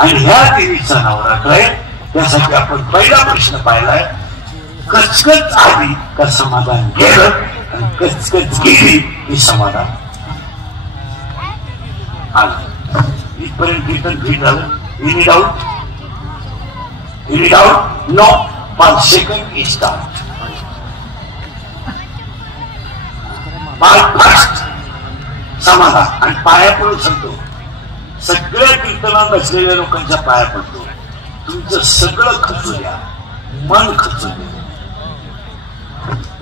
आणि ह्या देवीचा नवरात्र आहे. त्यासाठी आपण पहिला प्रश्न पाहिलाय, कचकच आली का समाधान गेलं, आणि कचकच गेली हे समाधान आलं. इथपर्यंत कीर्तन ठीक झालं. Any doubt? Any doubt? No. 5 second start. First समाधान. आणि पाया पडून सांगतो, सगळ्या कीर्तनात बसलेल्या लोकांच्या पाया पडतो, तुमचं सगळं खचू द्या, मन खचू द्या.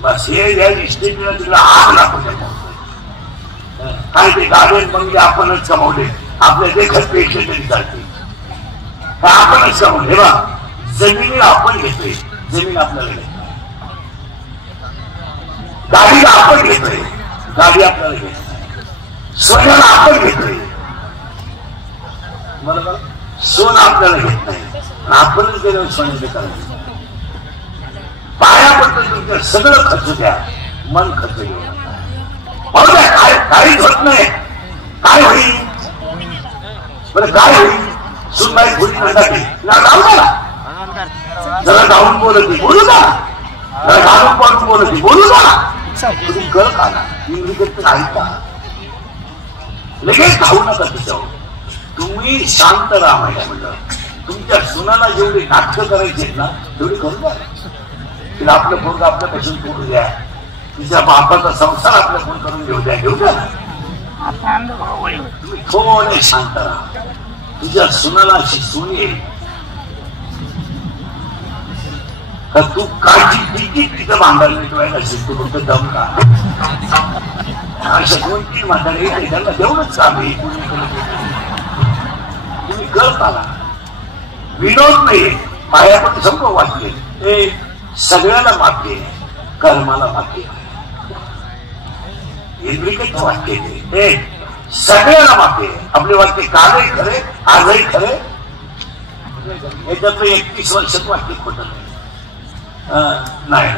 बस हे या इष्टेला तिला आग लागू द्या. काय ते गार्डन बंगले आपणच कमावले, आपल्या देखत पेटले तरी चालते, आपणच कमावले. बा जमिनी आपण घेतोय, जमीन आपल्याला घेत नाही. गाडीला आपण घेतोय, गाडी आपल्याला घेत नाही. सोन्याला आपण घेतोय, बरोबर, सोनं आपल्याला घेत नाही. आपणच गेलो सोन्याचे करायचं. पाया पडतो तुमच्या सगळं खर्च द्या, मन खर्च घेऊ नका. काय काहीच होत नाही. काय होईल बरं, काय होईल? सुनबाई थोडी नंदाटी जाऊ द्या, जरा जाऊन बोलत बोलू द्या, जरा घालून पडून बोलत बोलू द्या. तुम्ही कळ का ना इंग्रजी ऐका, लगेच धावू नका तिच्यावर. तुम्ही शांत राहा. माहिती म्हणलं तुमच्या सुनाला जेवढी नाटकं करायची ना तेवढी करू द्या. तिला आपलं पोरग आपल्यापासून तोडू द्या, तिच्या बापाचा संसार आपल्याकडून करून घेऊ द्या, घेऊ द्या. तुम्ही थोडे शांत राहा. तुझ्या सुनाला अशी सून येईल तर तू काळजी तिकीट तिथं भांडायला मिटवायला असेल, तू फक्त दम का. अशा 2-3 म्हातारे त्यांना देऊनच काम आहे. तुम्ही करत आला, विनोद नाही. पाया पण समजा वाटले ते सगळ्याला माफी आहे, कर्माला माफी आहे. इंद्रिकच वाक्य ते सगळ्याला माफी आहे. आपले वाक्य कालही खरे, आजही खरे. याच्यातलं 31 वर्षात वाक्य खोटं नाही.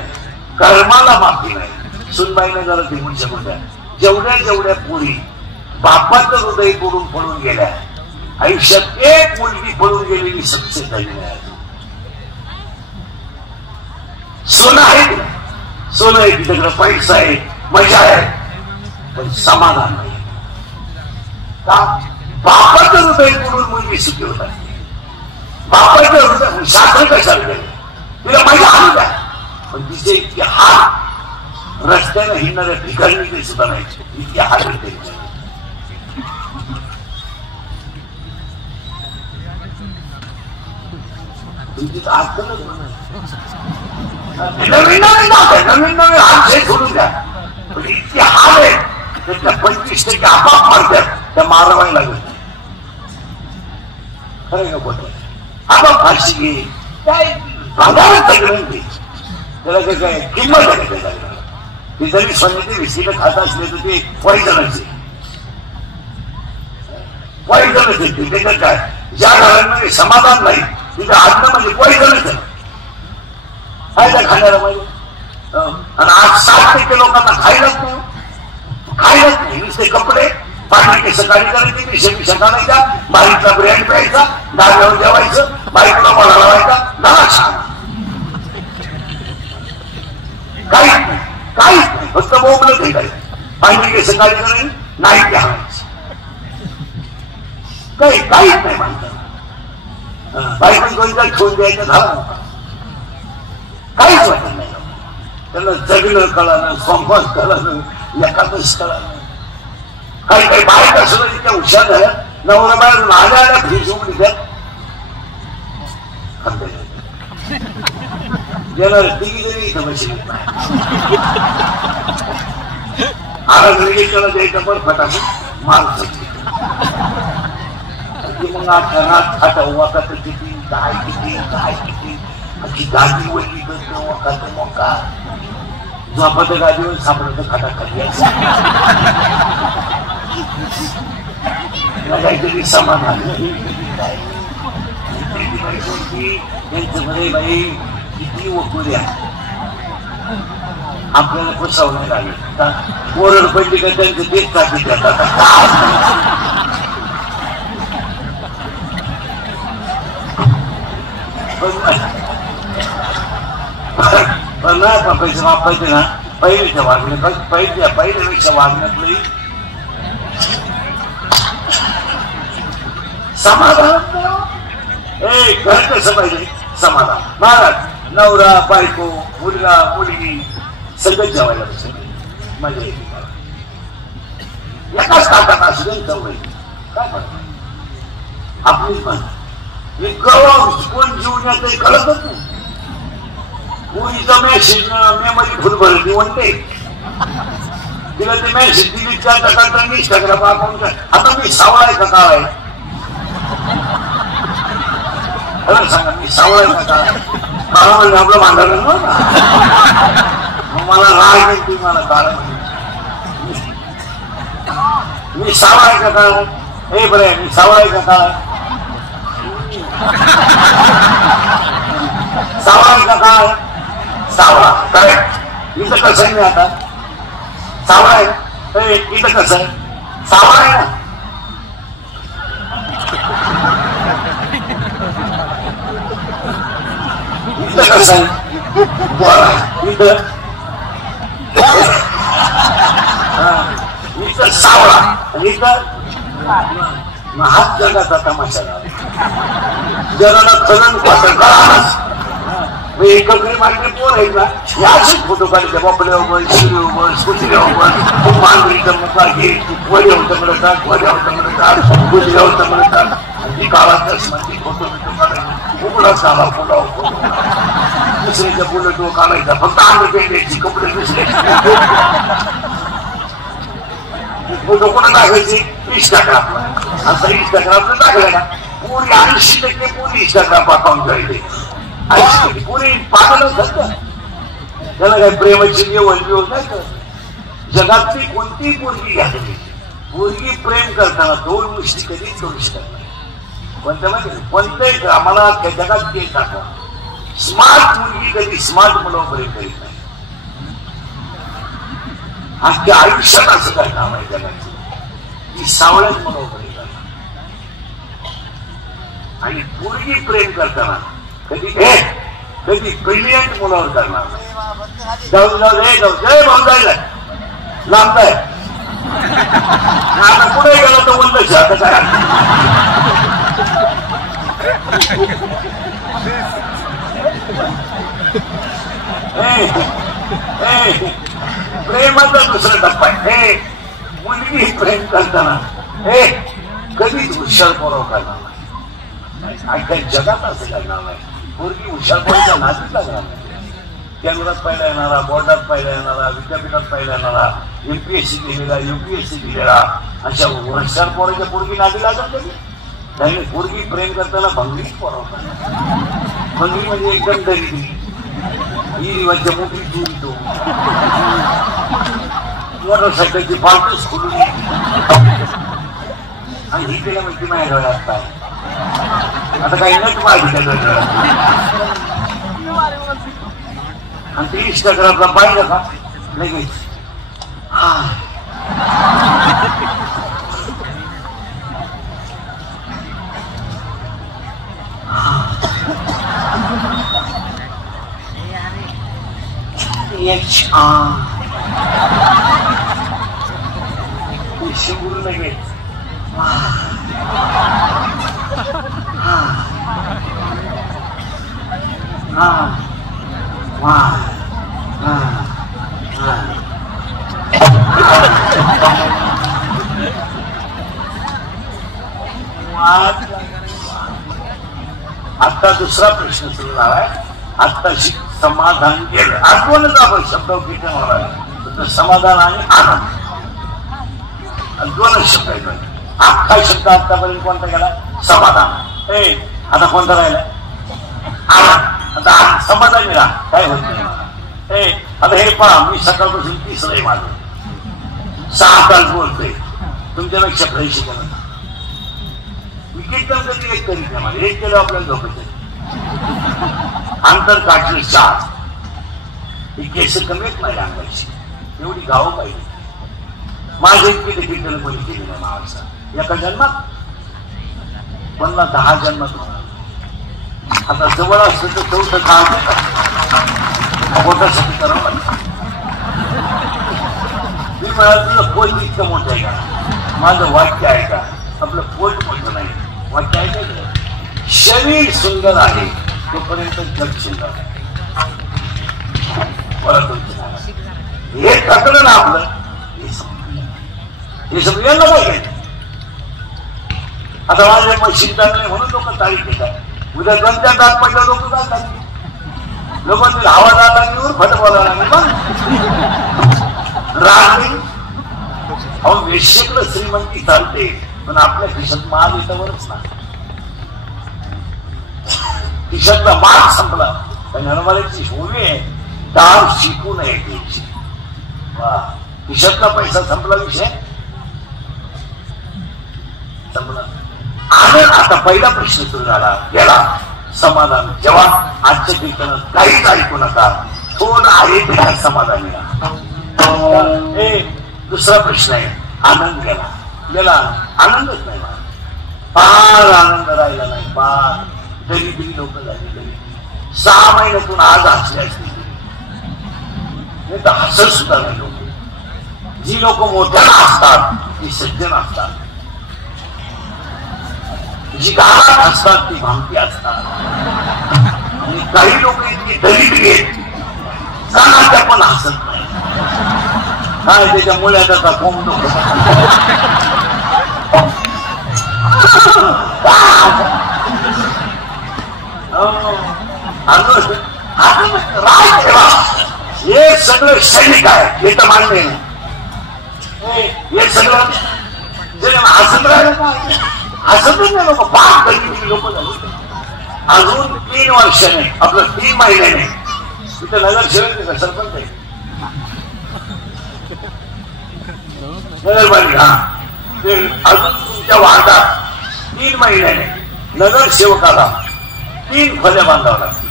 कर्माला माफी नाही. सुनबाईने जरा देऊन शकून द्या. जेवढ्या जेवढ्या पोरी बापाचं हृदय पडून पडून गेल्या, आयुष्यात एक मुलगी पडून गेलेली सक्सेस झाली नाही. सोनं आहे, सोनं आहे, तिच्याकडे पैसा आहे, मजा आहे, पण समाधान नाही. का? बापाचं हृदय पडून मुलगी सुखी होत असते. बापाचं हृदय शास्त्र कशाला गेले, तिला मजा आणू द्या, पण तिचे इतके हात रस्त्यानं हिंडणाऱ्या ठिकाणी ते सुद्धा नाही, इतके हात होते. तुमची अडचणच नवीन नवीन हात हे सोडून द्या, पण इतके हात आहेत त्याच्या 25% आपाप मारतात, त्या मारावाय लागत. खरं का बोलतो, आपाप फाशी घे, काय भागावत सगळ्यांनी त्याला काय किंमत आहे त्याच्या. ती जरी सोन्याची विशीला खात असले तर ते पॉइझनच आहे, पॉइझनच आहे. त्याच्यात काय ज्या घरांमध्ये समाधान नाही तिथं अन्न म्हणजे पॉइझनच आहे. फायदा खाण्याला पाहिजे. आणि आज 60% लोकांना खायलाच नाही, खायलाच नाही. नुसते कपडे, पाणी केस काळी करायची, मिशा काढायचा, बाईकला ब्रँड प्यायचा, डाव्यावर जेवायचं, बाईकला मला लावायचा, दहा छान. काहीच नाही, काहीच नाही, फक्त बोबलत हे काय. पाणी केस काळी करायची, नाही घ्यावायची, काही काहीच नाही म्हणतात. बाईक कोणता ठेवून द्यायचं झालं, काहीच वाटत नाही. त्यांना जगणं कळालं, संवाद कळालं, एकादश कळालं. काही काही बायका सुद्धा तिच्या हुशार झाल्या, नवरा बाहेर आल्या आल्या फ्रीज उघडी द्या, येणार तिघी जरी इथं बसली आला घरी द्यायचं पण फटाफट मार मग आता वाकात किती काय किती काय किती अशी गादी वळली करतो वाकात मोका झोपात गादीवर सापडत खाटा खाली काहीतरी समाधान त्यांच्यामध्ये बाई किती वकुऱ्या आपल्याला फसव नाही लागेल. ओरड पडली का त्यांचं तेच टाकी देतात. पण नाही पण पैसे वापरायचे ना पहिल्याच्या वागण्यात पहिल्यापेक्षा वागण्यातली समाधान घर कसं पाहिजे समाधान महाराज नवरा बायको मुलगा मुलगी सगळं जेवायला मजा येते एकाच ताटात असू दे जवळ काय म्हणतात आपली पण कोण जीवन येत कळतच नाही पुरीचा मेसेज मेमरी फुल भरली म्हणते तिला ते मेसेज दिली त्या इंस्टाग्राम अकाउंट आता मी सावळाय का काळ आहे सांगा मी सावळाय का काळ काळा म्हणजे आपलं भांडण मला राग येते मला काळ मी सावळाय का काळ हे बरं मी सावळाय का काळ सावळाय का काळ सावळा काय इथं कसं आहे आता सावळा आहे इथं कसं आहे सावळा आहे ना इथं कसं आहे बोला इथं इथं सावळा आणि इथं हात जगाचा तमाशा जगाला खलन पाठ एकत्र मार्गे पोर आहेत ना याचे फोटो काढायचे बापल्यावर शिरीवर स्कुटीवर मांजरीचा मुका घे वडे होतं म्हणतात वड्या होतं म्हणतात गुजऱ्या होतं म्हणतात ती काळातच म्हणजे फोटो बिटो काढायचे उघडाच आला पुलाव दुसऱ्याच्या बुलेटवर काढायचा फक्त आंबे पेंडायची कपडे दुसऱ्याची फोटो कुठं टाकायचे इंस्टाग्रामला आता इंस्टाग्रामला टाकलं ना पुरी 80% पुरी इंस्टाग्राम अकाउंट राहिले पुरी पागलच झालं त्याला काय प्रेमाची निवड नाही कर जगातली कोणतीही पोरगी घ्यायची पोरगी प्रेम करताना दोन गोष्टी कधीच करू शकत नाही कोणत्या माहिती कोणत्याही आम्हाला जगात ते दाखवा स्मार्ट मुलगी कधी स्मार्ट मुलं प्रेम करीत नाही अख्ख्या आयुष्यात असं काय काम आहे जगाची ती सावळ्याच मुलं प्रेम करणार आणि पोरगी प्रेम करताना कधी ब्रिलियंट मुलावर करणार जाऊ जय भाऊ जायला लांबताय आता पुढे गेला तर बोलतोय आता काय प्रेमाचा दुसरा टप्पा आहे मुलगी प्रेम करताना कधीच हुशार पोरव करणार नाही जगात असं करणार नाही मुलगी हुशार पोरीच्या नातीच लागणार नाही केंद्रात पहिला येणारा बोर्डात पहिला येणारा विद्यापीठात पहिला येणारा एमपीएससी दिलेला युपीएससी दिलेला अशा हुशार पोराच्या पोरगी नादी लागत कधी नाही पोरगी प्रेम करताना भंगरीच पोरवतात भंगरी म्हणजे एकदम दरिद्री ही रिवाजच्या मोठी चोरी तो मोटरसायकलची पार्टच खोलून आणि ही केल्या म्हणजे माझ्या डोळ्यात काय आता काही नट पाहिजे आणि ते इंस्टाग्रामला पाहिलं का लगेच शिवून लगेच आता दुसरा प्रश्न सुरू झालाय आत्ताशी समाधान केलं आठवणच आपण शब्द कीर्तन समाधान आणि आनंद दोनच शब्द आहेत अख्खा शब्द आतापर्यंत कोणता गेला समाधान आता कोणता राहिला आनंद आता समाधान मिळा काय होत नाही आता हे पहा मी सकाळपासून तिसरं माझं 6 तास बोलतोय तुमच्यापेक्षा पैसे केलं विकेट कधी एक करीत नाही मला एक केलं आपल्याला झोपायचं अंतर काढलं 4 ही केस कमी आहेत माझ्या अंगाची एवढी गावं पाहिजे माझे इतके कीर्तन कोणी केली नाही महाराष्ट्रात एका जन्मात पण 10 जन्मात आता जवळ असतं तर चौथं काम पोटासाठी करावं लागतं. मी म्हणाल तुझं पोट इतकं मोठं आहे का? माझं वाक्य आहे का? आपलं पोट मोठं नाही. वाक्य आहे का? शरीर सुंदर आहे तोपर्यंत जग सुंदर आहे. हे थकलं ना आपलं, हे समजायला पाहिजे. आता माझे मशीन चालले म्हणून लोक तारीख घेतात. उद्या 2-4 तास पहिला लोक जातात. लोकांनी हवा जायला लागली फट बोलायला लागली मग राहते. अहो वेश्येकडे श्रीमंती चालते पण आपल्या खिशात माल येतावरच ना. खिशातला माल संपला तर नरमाल्याची होवी आहे डाळ शिकू नये घ्यायची. वा खिशातला पैसा संपला विषय संपला. आता पहिला प्रश्न सुरू झाला गेला समाधान. जेव्हा आजच्या कीर्तनात काहीच ऐकू नका थोडं आहे त्या समाधानी. दुसरा प्रश्न आहे आनंद गेला. गेला आनंदच नाही. फार आनंद राहिला नाही. फार गरीबी लोक झाली. गरीबी 6 महिन्यातून आज हसले असते नाही तर हसत सुद्धा नाही लोक. जी लोक मोठ्याला असतात ती सज्जन असतात. जी गावात असतात ती भामती असतात. आणि काही लोक इतकी दरिद्री आहेत त्या पण हसत नाही. काय त्याच्या मुलाचा कोंब हे सगळं सैनिक आहे हे तर मान्य नाही. हे सगळं हसत राहिलं हसतच नाही लोक. फार गरीबी लोक झाली. अजून 3 वर्षाने आपलं 3 महिन्याने तिथे नगरसेवक सरपंच आहे नगरपालिका ते अजून तुमच्या वार्डात 3 महिन्याने नगरसेवकाला 3 खोल्या बांधावं लागतील.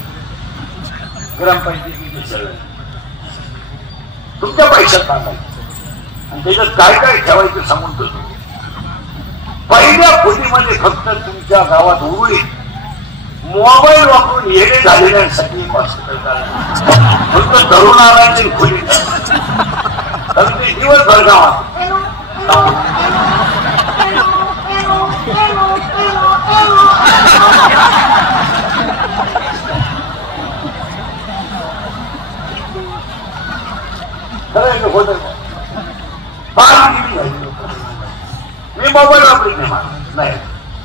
ग्रामपंचायतीचे सगळे तुमच्या पैशात बांधायचे आणि त्याच्यात काय काय ठेवायचं सांगून देतो. पहिल्या खोलीमध्ये फक्त तुमच्या गावात उरुळी मोबाईल वापरून येणे झालेल्यांसाठी एक हॉस्पिटल फक्त तरुणांची खोली तर ते दिवसभर गावात होत मी मोबाईल वापरीत नाही.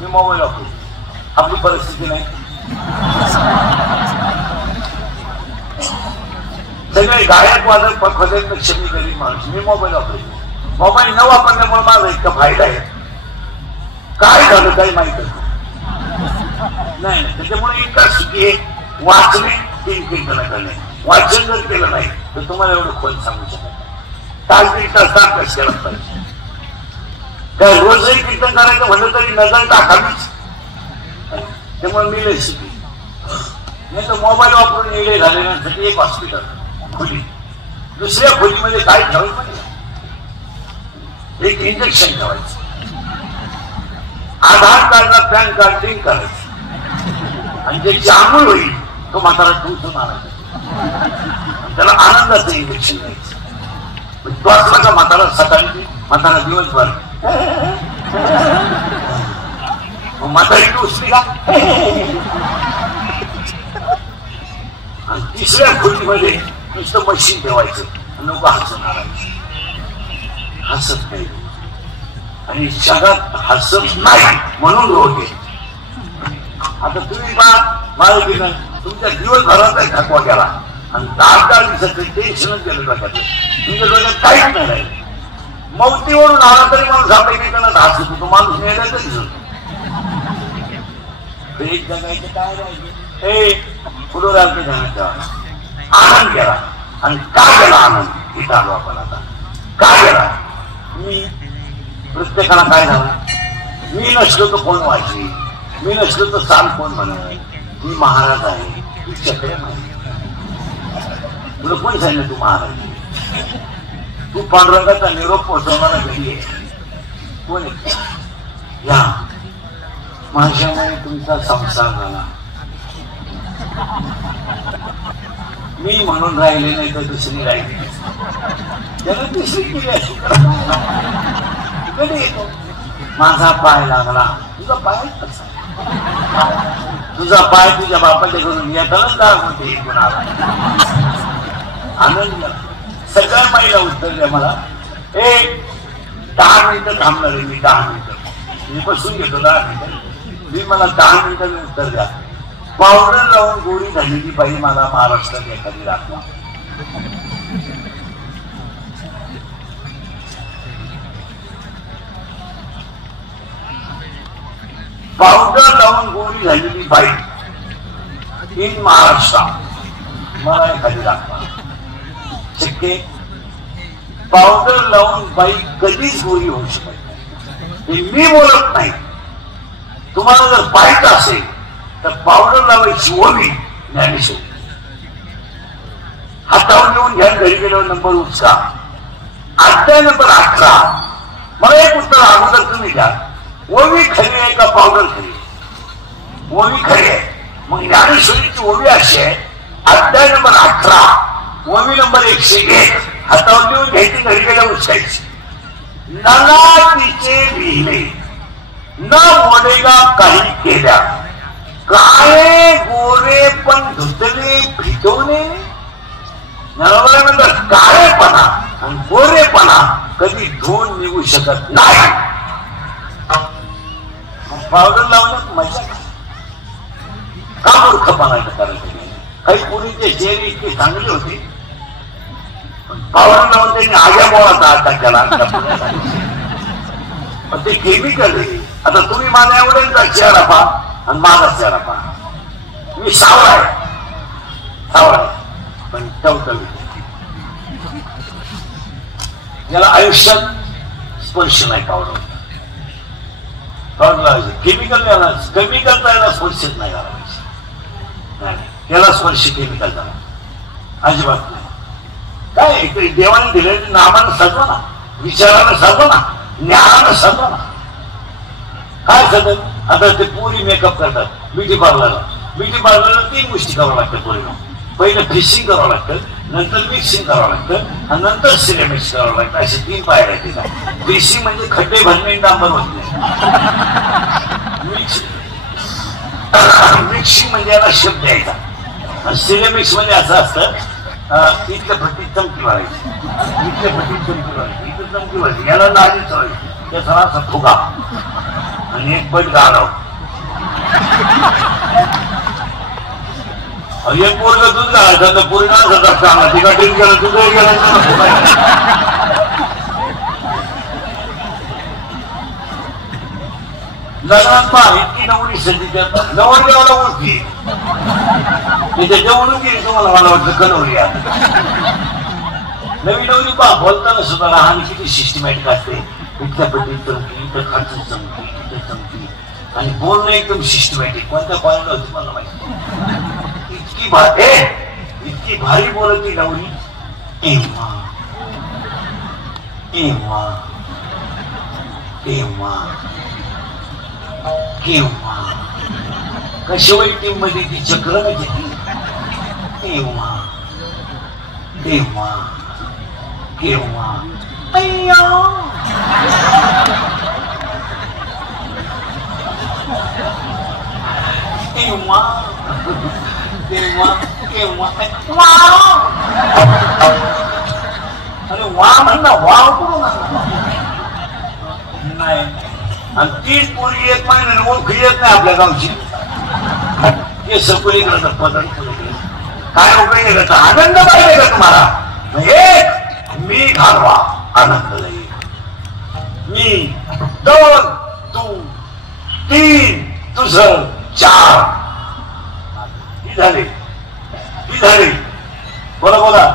मी मोबाईल वापरू आपली परिस्थिती नाही. सगळे गायक वादक पखवाद्यांपेक्षा मी गरीब माणूस. मी मोबाईल वापरतो. मोबाईल न वापरल्यामुळे माझा इतका फायदा आहे. काय झालं काही माहित नाही. त्याच्यामुळे इतका सुखी आहे. वाचणे 3 कीर्तन करणे. वाचन जर केलं नाही तर तुम्हाला एवढं खोल सांगू शकत. तास अभ्यास केला पाहिजे. काय रोजही कीर्तन करायचं म्हणलं तरी नजर टाकावीच. त्यामुळे मी लय शिकली. नाही तर मोबाईल वापरून येणे झालेल्यांसाठी एक हॉस्पिटल खोली. दुसऱ्या खोलीमध्ये काय ठेवायचं पाहिजे. एक इंजेक्शन ठेवायचं. आधार कार्डला पॅन कार्ड लिंक करायचं आणि जे जांभूळ होईल तो म्हातारा टुचून आणायचा. त्याला आनंदाचं इंजेक्शन द्यायचं. तो असला का म्हातारा सकाळी म्हातारा दिवसभर म्हातारी टोचली का. आणि तिसऱ्या खोलीमध्ये नुसतं मशीन ठेवायचं आणि लोक हसून आणायचं. हसत नाही आणि जगात हसत नाही म्हणून रोग आहे. आता तुम्ही माझं केलं तुमच्या दिवसभराचा थकवा केला आणि 10 दिवसाचं टेन्शनच गेलं डोक्यात. तुमच्या डोक्यात काहीच नाही राहिलं. मौतीवरून आला तरी माणूस आपल्या ठिकाणात हसतो. तो माणूस नेण्याचं दिसत. एक जगायचं काय राहिलं हे पुढे राहते जाण्याचा आनंद केला. आणि का गेला आनंद इथं आलो आपण. आता का गेला. मी प्रत्येकाला काय झालं. मी नसलो तर कोण व्हायची. मी नसलो तर साल कोण म्हणाय. मी महाराज आहे. तू चक्र नाही. तुला कोण सांगितलं तू महाराज. तू पांडुरंगाचा निरोप पोहोचवणारा घरी आहे. कोण आहे. या माझ्यामुळे तुमचा संसार झाला. मी म्हणून राहिले नाही तर दुसरी राहिली त्याला दुसरी केली अशी कधी येतो माझा पाय लागला तुझा पाय कसा तुझा पाय तुझ्या बापाच्या घरून येतानाच दाखवते कुणाला आनंद सगळ्या माईला उत्तर द्या मला 10 मिनिटं थांबणार आहे मी 10 मिनिटं मी बसून घेतो 10 मिनिटं मी मला 10 मिनिटं उत्तर द्या पावडर लावून गोरी झालेली बाई मला महाराष्ट्रात एखादी दाखवा पावडर लावून गोरी झालेली बाई इन महाराष्ट्र मला एखादी दाखवा शक्य पावडर लावून बाई कधीच गोरी होऊ शकत नाही मी बोलत नाही तुम्हाला जर पाहिजे असेल तर पावडर लावायची ओवी ज्ञानेश्वर हातावर घेऊन घ्या घरी गेल्यावर नंबर उचका अध्याय नंबर 18 मला एक उत्तर अगोदर तुम्ही घ्या ओवी खरी आहे का पावडर खरी आहे ओवी खरी आहे मग ज्ञानेश्वरीची ओवी अशी आहे अध्याय नंबर 18 ओवी नंबर 101 हातावर घेऊन घ्यायची घरी गेल्यावर उचकायची नाना तिचे लिहिले न मोडेगा काही केल्या काय गोरे पण धुतले फिटवणे नंतर काळेपणा आणि गोरेपणा कधी धुवून निघू शकत नाही पावडर लावण्यात मजा का मूर्खपणा करायचं काही पोरींचे चेहरे इतके चांगले होते पण पावडर लावून त्यांनी आग्या मोळाचा अटॅक केला पण ते केमिकल आहे आता तुम्ही माझ्या एवढ्यांचा चेहरा पहा आणि माझा चेहरा पहा मी सावळा आहे पण टवटवीत याला आयुष्यात स्पर्श नाही पावडर लावायचं केमिकल केमिकलचा याला स्पर्शच नाही घालावायचं याला स्पर्श केमिकल झाला अजिबात नाही काय देवाने दिलेल्या नामानं सजवा ना विचारानं सजवा ना ज्ञानानं सजवा ना काय सजत आता ते पुरी मेकअप करतात ब्युटी पार्लरला 3 गोष्टी करावं लागतात पोरीला पहिलं फिशिंग करावं लागतं नंतर मिक्सिंग करावं लागतं आणि नंतर सिरेमिक्स करावं लागतं असे 3 पायऱ्या तिला फिशिंग म्हणजे खड्डे भरणे डांबर होत नाही मिक्सिंग म्हणजे याला शब्द द्यायचा आणि सिरेमिक्स म्हणजे असं असतं इथल्या भट्टीत चमकी मारायची इथल्या भट्टीत चमकी मारायची इथं चमकी मारायची याला लाजी चढवायची त्या सगळा असा फुगा आणि एक बट गाळव एक पोरग दूध घालायचं तर पोरी ना सांगा तिका ड्रिंक केलं तुझं गेलं लग्नात पहा इतकी नवरी संधी नवरी एवढा ओळखी त्याच्यावरून गेली तुम्हाला मला वाटतं कनवरी नवी नवरी पहा बोलताना सुद्धा लहान किती सिस्टमॅटिक असते इथल्या पट्टीत चमकी इथं खालची चमकी इथं चमकी आणि बोलणं एकदम सिस्टमॅटिक कोणत्या पॉईंटला होती मला माहिती इतकी भारी बोलती नवरी एव्हा एव्हा एव्हा केव्हा कशा टीम मध्ये ती चक्र घेतली तेव्हा तेव्हा केव्हा अय्या तेव्हा तेव्हा केव्हा अरे वा म्हणणं वाव करून नाही आणि 3 पोरगी 1 महिन्याने ओळखी येत नाही आपल्या गावची हे सगळी करतात पदन काय उपयोग करता आनंद पाहिजे का तुम्हाला एक मी घालवा आनंद नाही मी 2 तू 3 तुझं 4 ही झाली बोला बोला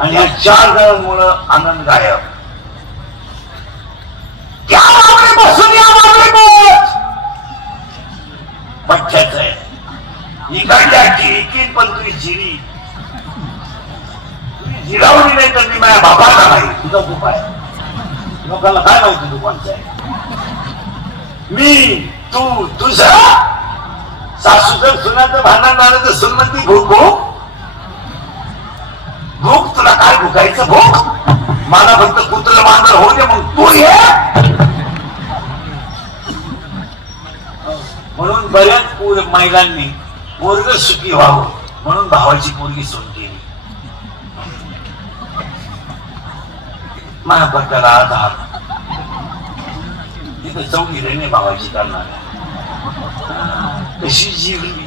आणि या 4 जणांमुळे आनंद गायब क्या मामले बसून या मामले बोच बच्चाच आहे इकडल्याची एकीन पण तुझी जिरी जिरावली नाही तर मी माझ्या बापाला नाही तुझा खूप आहे लोकांना काय माहिती तू कोणचं आहे मी तू तुझा सासूचं सुनाचं भांडण झालं तर सून म्हणती भूक भूक भूक, तुला काय भुकायचं भूक, मला फक्त कुत्र मांजर होऊ दे मग तू ये. म्हणून बऱ्याच महिलांनी पोरग सुखी व्हावं म्हणून भावाची पोरगी सोन केली. महापत्याला आधार तिथे चौकी रेणे भावाची करणार कशी जीवली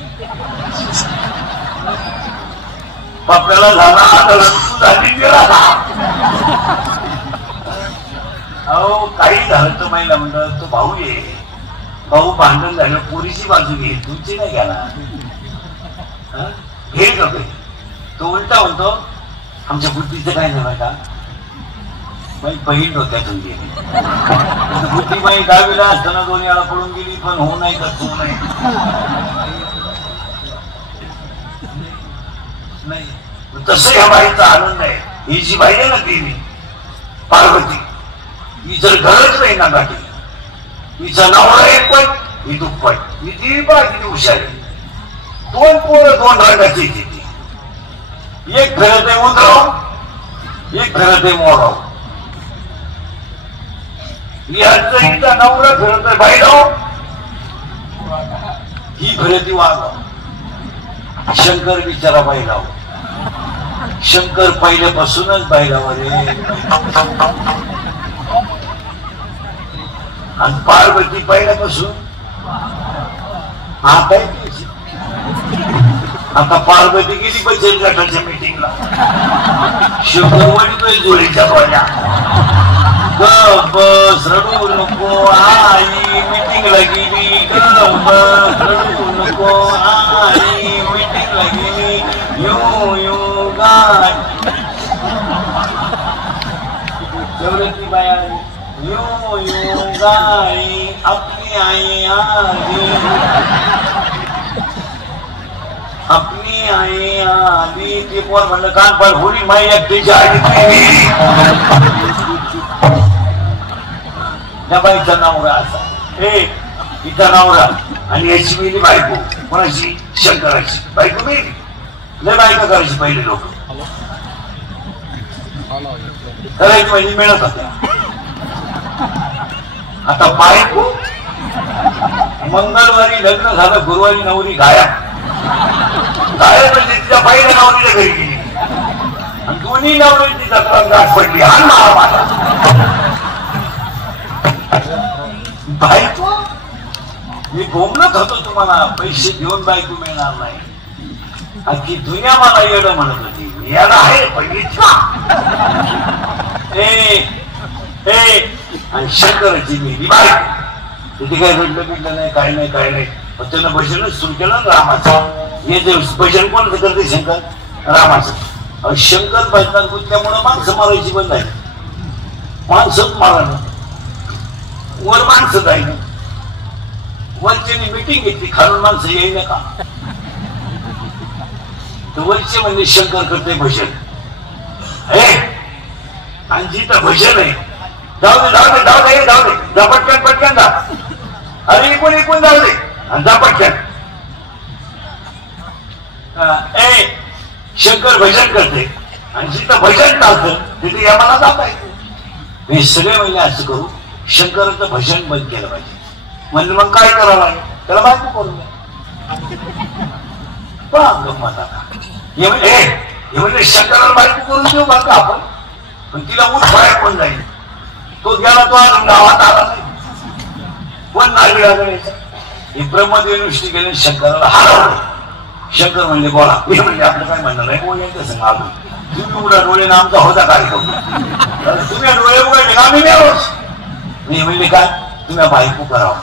पप्प्याला झाला तू झाली गेला. अहो काही झालं तर महिला म्हणतात तो भाऊ ये, भाऊ भांडण झालं पोरीची बाजू घे, तुमची नाही घ्याला हे होते. तो उलटा म्हणतो आमच्या बुद्धीचं काय नाही का बहीण डोक्यातून गेली. बुद्धी बाई 10वीला असताना 2 वेळा पडून गेली पण होऊ नाही तर तू नाही. तसं ह्या बाईचा आनंद आहे. ही जी बाई आहे ना देवी पार्वती, ही जर गरज नाही ना गाठी, हिचा नवरा एक पण ही दुप्पट, ही ती बाई किती हुशारी. 2 पोरं 2 रंगाची ती, एक फिरत आहे उंदराव, एक फिरत आहे मोराव. याचा हिचा नवरा फिरत आहे बाईराव, ही फिरती वाघाव. शंकर बिचारा बाईराव, शंकर पहिल्यापासूनच बाईराव रे. आणि पार्वती पहिल्यापासून आता पार्वती गेली बचत गटाच्या मीटिंगला, शंकर म्हणतोय जोडीच्या बोल्या बस रडू नको आई मीटिंगला गेली, बस रडू नको आई मीटिंगला गेली, यू यू गाय तेवढी बाया यू यू गाय आपली आई आली, आपली आई आली. ते पोर म्हणलं कान पण होळी माई एकटीची आई त्या बाईचा नवरा असा हे तिचा नवरा आणि याची मिली बायको कोणाची शंकराची बायको मिली. लय बायका करायची पहिले लोक करायची पहिली मिळत होत्या. आता बायको मंगळवारी लग्न झालं गुरुवारी नवरी गायब. गायब म्हणजे तिच्या पहिल्या नवरीला घरी गेली आणि दोन्ही नवरी तिचा गाठ पडली. हा महाराज बायको मी बोंबलत होतो तुम्हाला पैसे देऊन बायको मिळणार नाही. अख्खी दुनिया मला येणं म्हणत होती. मी याला आहे पहिलीच आणि शंकराची मी बायको. तिथे काही रडलं बिडलं नाही, काही नाही काही नाही. पण त्यानं भजनच सुरू केलं ना रामाचं. हे जे भजन कोण करते शंकर रामाचं. शंकर भजनात गुंतल्यामुळं माणसं मारायची बंद आहे. माणसंच मारा वर माणसं जाईल. वरच्यानी मिटिंग घेतली खालून माणसं येईल का. तर वरचे म्हणजे शंकर करते भजन आणि जिथं भजन आहे जाऊ दे जाऊ दे जाऊ दे जाऊ दे जा पटकन पटकन जा. अरे इकून इकून जाऊ दे आणि जा पटकन. शंकर भजन करते आणि जिथं भजन चालतं तिथे आम्हाला जातायचं. हे सगळे म्हणजे असं करू शंकराचं भजन बंद केलं पाहिजे. म्हणजे मग काय करावं लागेल त्याला बायको करून द्या. गंमत आता हे म्हणजे शंकराला बायको करून देऊ बघा आपण. पण तिला उठवाय कोण जाईल. तो गेला तो अजून गावात आला नाही. कोण नागरी आढळायचा. हे ब्रह्मदेव दृष्टी केले शंकराला हरवलं. शंकर म्हणले बोला. हे म्हणजे आपलं काय म्हणणं नाही कोण यांच्या संग आलो. तुम्ही उघडा डोळे आमचा होता कार्यक्रम. तुम्ही डोळे उघडले का आम्ही नेलोच. मी म्हणले काय तुम्ही बायको करावं.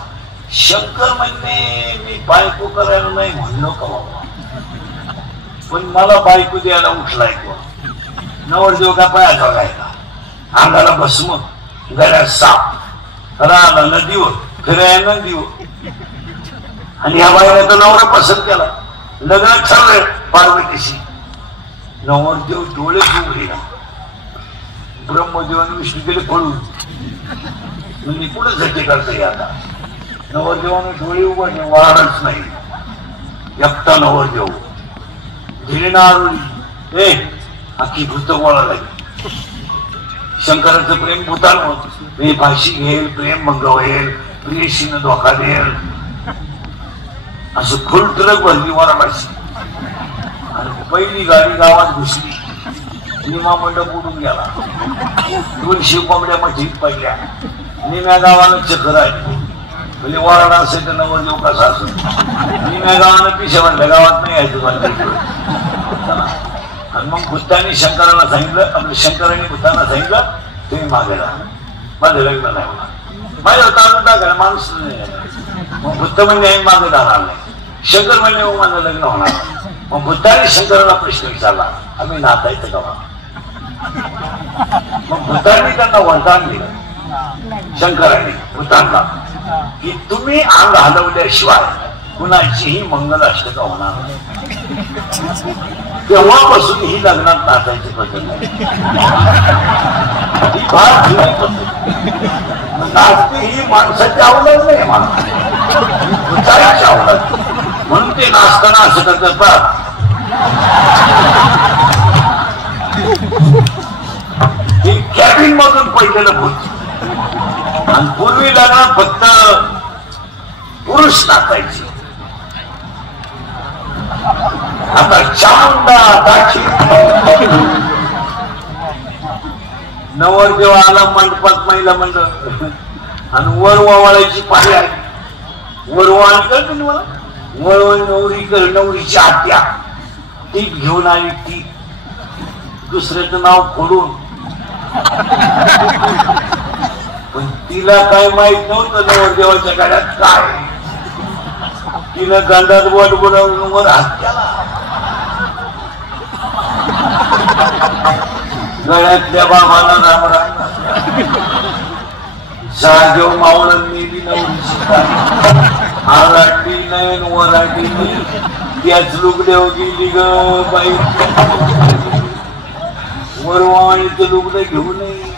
शंकर म्हणले मी बायको करायला नाही म्हणलो का बाबा. पण मला बायको द्यायला उठलाय कोण. नवरदेव का पायाचा गायला अंगाला भस्म गळ्यात साप राहला नदीवर फिरायला नदीवर. आणि ह्या बाईला तर नवरा पसंत केला. लग्न ठरलं पार्वतीशी. नवरदेव डोळे उघडले ना. ब्रह्मदेवाने विष्णू केले पळून. म्हणजे कुठे झटे करता आता. नवरदेवाने डोळे उघडले वाढच नाही. एकटा नवर देऊ धिरणारुळी अख्खी भूत गोळा लागली. शंकराचं प्रेम भूतांवर मी फाशी घेईल, प्रेम मंगवेल, प्रियशीनं धोका देईल असं फुल ट्रक भरली वराडाशी. आणि पहिली गाडी गावात घुसली. निमा मंडप उडून गेला. 200 कोंबड्या मठीत पडल्या. निम्या गावाला चक्कर आली. म्हणजे वराडा असेल तर नवर देऊ कसा असं. निम्या गावानं पिशा म्हणल्या गावात नाही यायचं मला. आणि मग बुद्धांनी शंकराला सांगितलं, आपल्या शंकरांनी बुद्धांना सांगितलं तुम्ही मागे राहा, माझं लग्न नाही होणार. माझ्या तालुका टाकायला माणूस नाही. मग बुद्ध म्हणजे आम्ही मागे जाणार नाही. शंकर म्हणजे मग माझं लग्न होणार. मग बुद्धांनी शंकराला प्रश्न विचारला आम्ही नातायचं का. मग बुद्धांनी त्यांना वरदान दिलं शंकरांनी बुद्धांना की तुम्ही अंग हलवल्याशिवाय कुणाचीही मंगल अष्टका होणार नाही. तेव्हापासून ही लग्नात नाचायची पद्धत नाही. ही फार जुनी पद्धत. नाचते ही माणसाची आवडत नाही. माणसाची आवडत म्हणून ते नाचताना असं करतात. हे कॅबिन मधून पडलेलं भूत. आणि पूर्वी लग्नात फक्त पुरुष नाचायचे. आता चामुंडा दाखी नवर जेव्हा आला मंडपात महिला मंडळ आणि वर वावळायची पाळी आली. वर वाळ करते मला वळ नवरी कर नवरीची आत्या टीप घेऊन आली. ती दुसऱ्याचं नाव खोडून. पण तिला काय माहित नव्हतं नवरदेवाच्या गाड्यात काय. तिनं गंधात बोट बोलावून वर हात केला. गळ्यातल्या बाबाला राम राम जागेव मावळण नेली नवरीची. आराटी नयन वराटी त्याच लुगड्यावर गेली ग बाई. वरवाणीचं लुगडं घेऊ नये.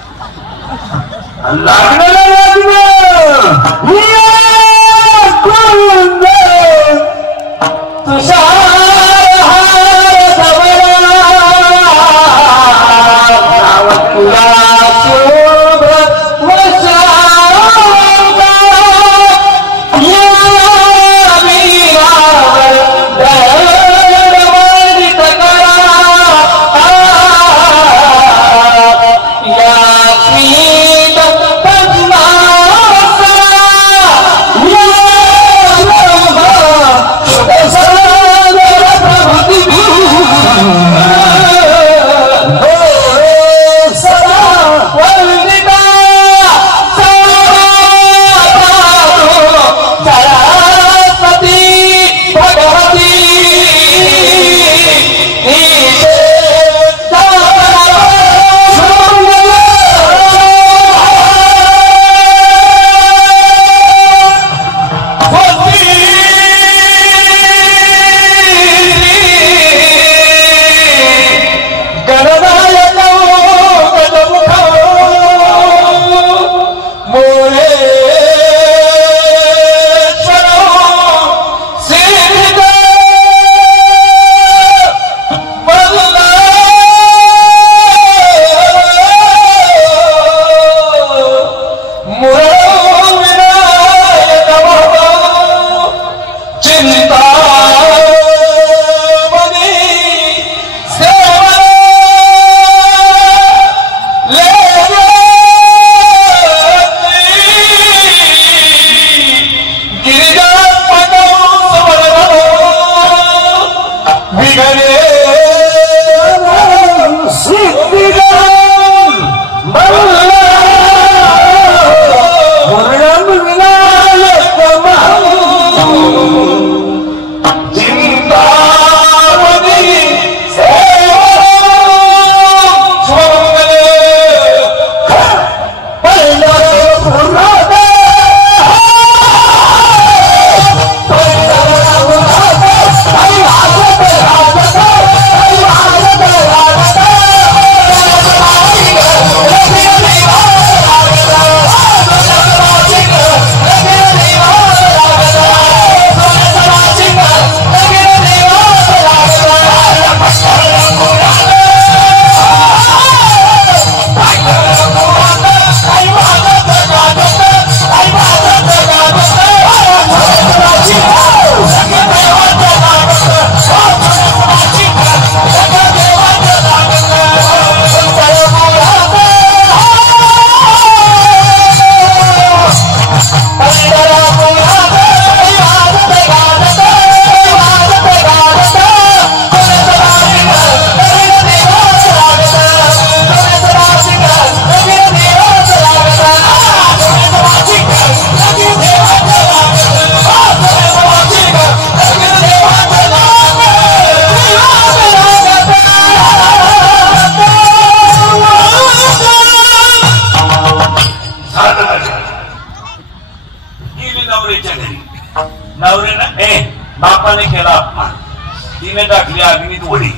तिने टाकली अग्नीत उडी.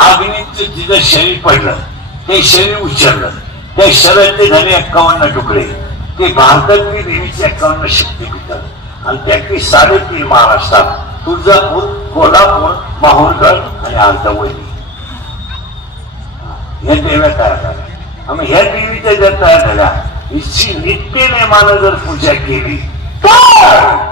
अग्नीत तिचं शरीर पडलं. ते शरीर उचललं. त्या शरीरातले झाले 51 तुकडे. ते भारतातली देवीची 51 शक्तीपीठ आणि त्यातली 3.5 महाराष्ट्रात तुळजापूर, कोल्हापूर, माहूरगड आणि आंतवली ह्या देव्या तयार झाल्या. आम्ही ह्या देवीच्या ज्या तयार झाल्या हिची नित्य नेमानं जर पूजा केली तर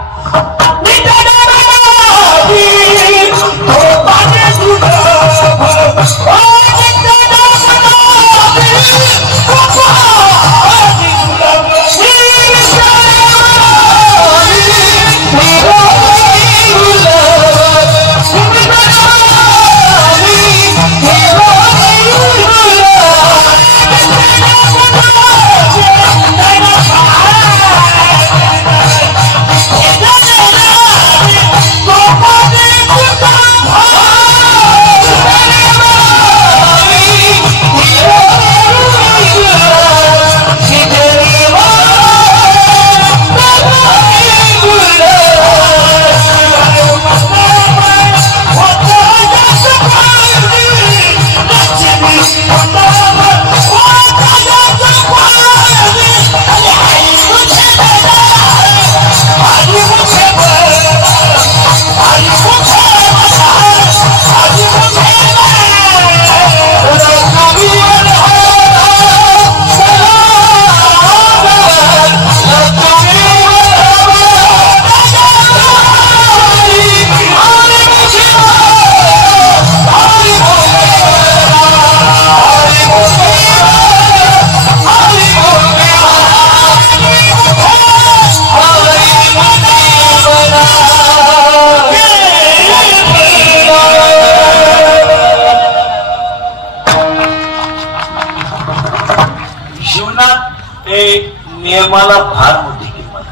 नियमाला फार मोठी किंमत.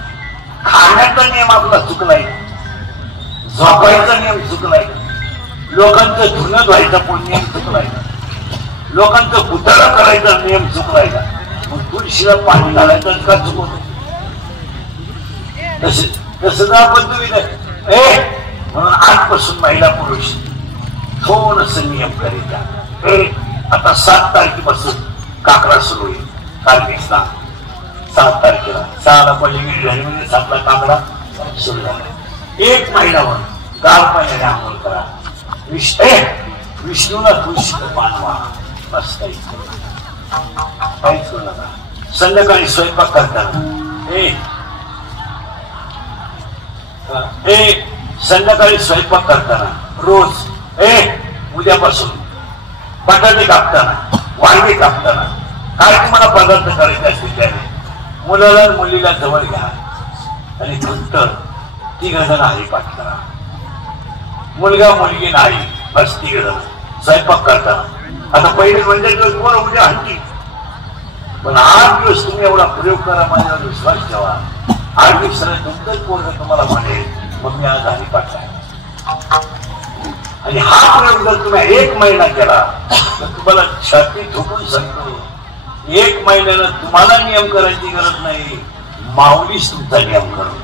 खाण्याचा नियम आपला चुकलाय, झोपायचा नियम चुकलाय, लोकांचं धुणं धुवायचा पण नियम चुकलाय, लोकांचं पुतळा करायचा नियम चुकलाय का? मग तुळशीला पाणी घालायचं का चुकवत? तसं आपण तुम्ही म्हणून आजपासून महिला पुरुष थोडस नियम करायचा. आता 7 तारखेपासून काकडा सुरू होईल. कार्तिक 7 तारखेला 6ला पहिली झाली म्हणजे 7ला काकडा सुरू झाला. 1 महिनाभर गार पाण्याने आंघोळ करा. विष्णूला तुळशीचं पान व्हा. बस काहीच करू नका. संध्याकाळी स्वयंपाक करताना संध्याकाळी स्वयंपाक करताना रोज उद्यापासून बटाटे कापताना, वांगे कापताना काय तुम्हाला पदार्थ करायचे असतील त्याने मुलाला मुलीला जवळ घ्या आणि फक्त 3 जण हरिपाठ करा. मुलगा मुलगी नाही, बस 3 जण स्वयंपाक करताना. आता पहिले म्हणजे दिवस कोण उद्या हंटी, पण 8 दिवस तुम्ही एवढा प्रयोग करा. माझ्यावर विश्वास ठेवा. 8 दिवसाने तुमचंच पोरग तुम्हाला म्हणेल मग मी आज हरिपाठ आहे. आणि हा प्रयोग जर तुम्ही 1 महिना केला तर तुम्हाला छाती ठोकून सांगतो 1 महिन्यानं तुम्हाला नियम करायची गरज नाही, माऊलीच तुमचा नियम करून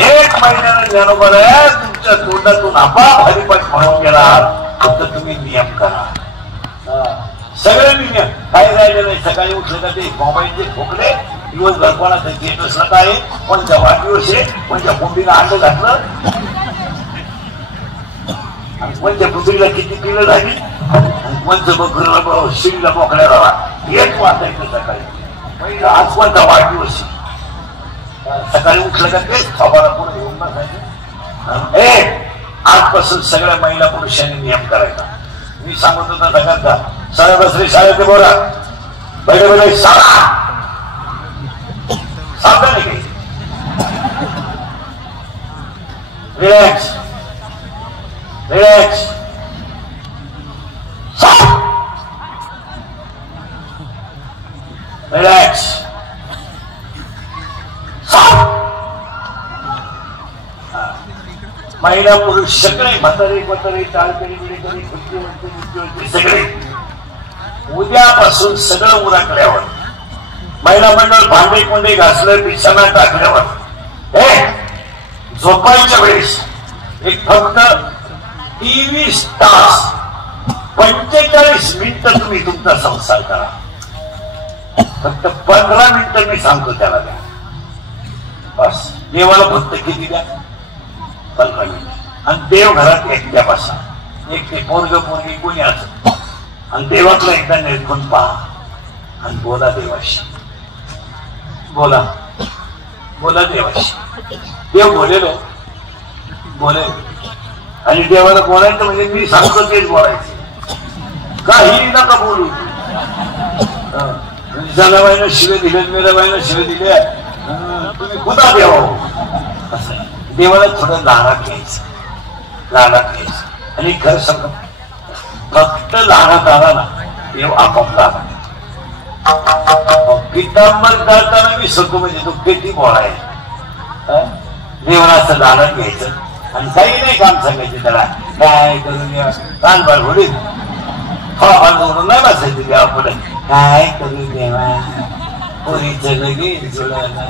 1 महिन्यानं ज्ञानोबा तुमच्या तोंडातून आपाप हरिपाठ म्हणून गेला. फक्त तुम्ही नियम करा. सगळे नियम काही राहिले नाही. सकाळी उठले का ते मोबाईलचे खोकले दिवसभर कोणाचं घेत असलं काय, कोणत्या वाढदिवस आहे, कोणत्या कोंबडीनं अंड घातलं, कोणत्या पुत्रीला किती पिलं झाली, कोणतं बकरीला शिडीला बोकड्या राहा हेच वाचायचं सकाळी. आज कोणता वाढदिवस सकाळी उठलं का तेच खबरा पुढे येऊन बसायचं. आजपासून सगळ्या महिला पुरुषांनी नियम करायचा. मी सांगत होता सगळ्यांचा साडे बसरे शाळेत बोला पहिले पहिले शाळा सांगता नाही काही. Relax relax relax. महिला पुरुष सगळे म्हातारे म्हातारे टाळकरी बिडकरी खुर्ची सगळे उद्यापासून सगळं उराकल्यावर महिला मंडळ भांडे कोंडे घासलं बिछाना टाकल्यावर झोपायच्या वेळेस एक फक्त 23 तास 45 मिनिटं तुम्ही तुमचा संसार करा. फक्त 15 मिनिटं मी सांगतो त्याला द्या. बस देवाला फक्त किती द्या? 15 मिनिट. आणि देव घरात एकट्या बसा. एकटे पोरग पोरगी कोणी असत आणि देवातला एकदा निरखून पहा आणि बोला देवाशी. बोला बोला देवाशी. देव बोलेलो बोलेल. आणि देवाला बोलायचं म्हणजे मी सांगतो तेच बोलायचं. काही नका बोलू. जनाबाईनं शिवे दिले, मेराबाईनं शिवे दिले, तुम्ही खुदा देवा. देवाला थोडं लहानात घ्यायचं. लहानात घ्यायचं. आणि खरं सांग फक्त लहानात आला ना देव आपापला. पितांबर करताना मी सगळं म्हणजे तो किती बोलाय. देवाला असं लहानात घ्यायचं आणि काही नाही काम सांगायचे त्याला. काय करून कानभर होईल नाही बसायचं देवा पुढे. काय करू देवा पोरीचं लगेच जुळाला,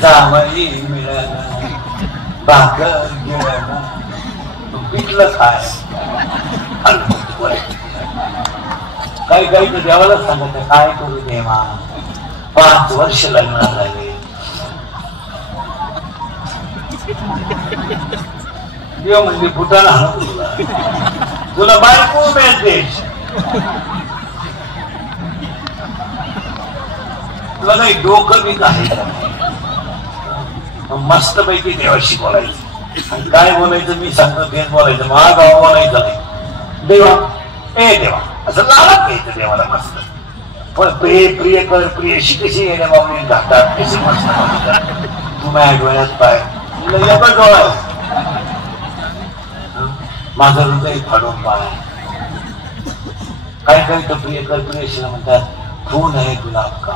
जावई मिळाला, भाकर गिळाला, पिठलं खाय. काही काही तर देवालाच सांगत काय करू देवा. 5 वर्ष लग्न झाले. देव म्हणजे फुटाला तुला बायको मिळते. तुला काही डोकं बी आहे. मस्त पैकी देवाशी बोलायचं. आणि काय बोलायचं मी सांगतो तेच बोलायचं. महागाव बोलायचं नाही. देवा ए देवा असं लालच घ्यायचं देवाला मस्त. पण प्रिय प्रिय कर प्रियशी कशी येण्या बाबा घातात कशी मस्त. तू माझ्या डोळ्यात पाय एकच डोळा माझं हृदय फाडून पाय. काय काय तर प्रिय कर प्रियशीला म्हणतात खून आहे गुलाब का.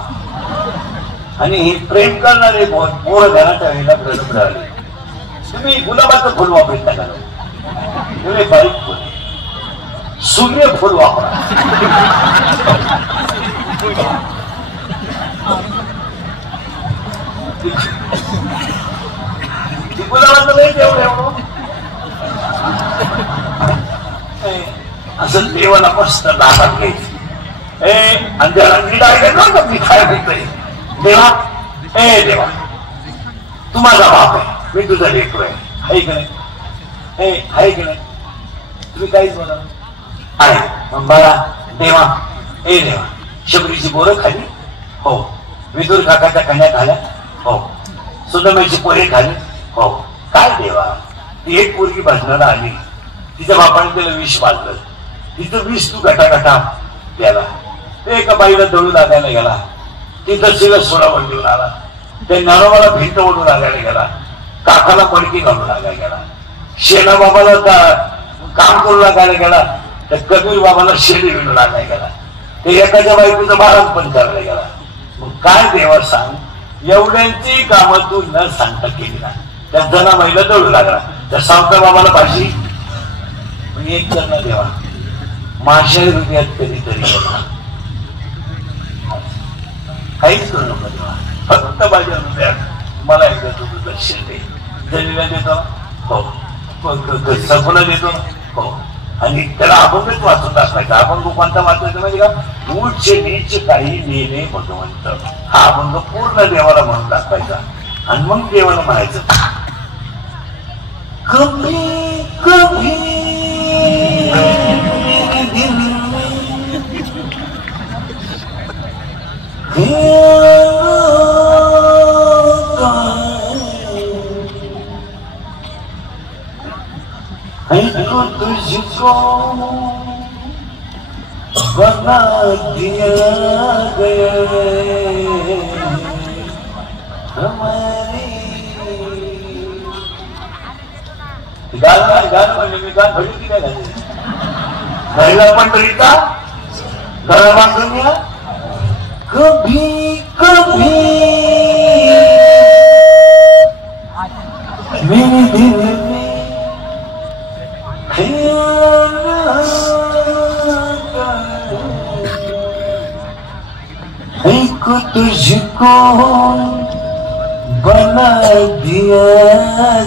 आणि हे प्रेम करणारे मोर घराच्या वेळेला प्रगत राहिले. तुम्ही गुलाबाचं फुल वापरत नका. तुम्ही बारीक फुल सूर्य फुल वापरा. गुलाबाचं नाही तेवढं. असं देवाला मस्त दाबात घ्यायचं. आणि त्याला मी खाय होतोय. देवा ए देवा तू माझा बाप आहे. मी तुझा लेकरू आहे. हाय की नाही? हाय की नाही? तुम्ही काहीच बोला आहे. बाळा देवा ए देवा शबरीची बोरं खाली. हो. विदुर काकाच्या कन्या खाल्या. हो. सुदमाईची पोरे खाली. हो. काय देवा ती एक पोरगी भाजणाला आली. तिच्या बापाने त्याला विष वाजलं. तिचं विष तू गटागटा द्याला. ते एका बाईला दळू लागायला गेला. तिथं शिला सोडावर घेऊन आला. त्या नरवाला भिंत ओढून लागायला गेला. काकाला पडकी घालून लागायला गेला. शेणा बाबाला काम करू लागायला गेला. त्या कबीर बाबाला शेडी विणू लागायला गेला. ते एकाच्या बायकोचं बाळच पण करायला गेला. मग काय देवा सांग एवढ्यांची कामं तू न सांगता केली ना. त्या जनाबाईला दळू लागला. त्या सावकार बाबाला भाषी पण एक करणं देवा माझ्या हृदयात कधीतरी काहीच करू नको देवा. फक्त माझ्या हृदयात मला एकदा तुझं दर्शन दे. जलीला देतो हो. सपना देतो हो. आणि त्याला अभंगच वाचून दाखवायचा. अभंग कोणता वाचायचा म्हणजे का उच्च नीच काही नेणे भगवंत. हा अभंग पूर्ण देवाला म्हणून दाखवायचा. आणि मग देवाला म्हणायचं कभी कभी हमको तुझको बना दिया गया हमारी. गाणं म्हणजे मी गाणं भजन की काय झाले घरला पंढरीचा घरा बांधून या. कभी कभी मेरे दिल में हमको तुझको बना दिया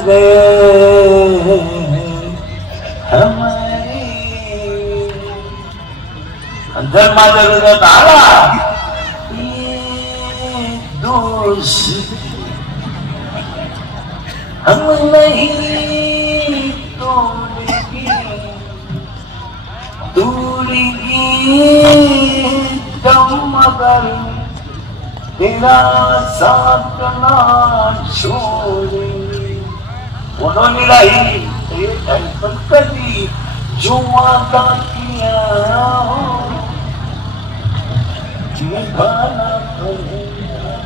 गया हमारी अंदर माझ्या हृदयात आला ये दोस्त हम नहीं तोड़ेंगे तुम मगर तेरा साथ ना छोड़ेंगे उन्होंने रही कभी जो वादा किया निभाना पड़ेगा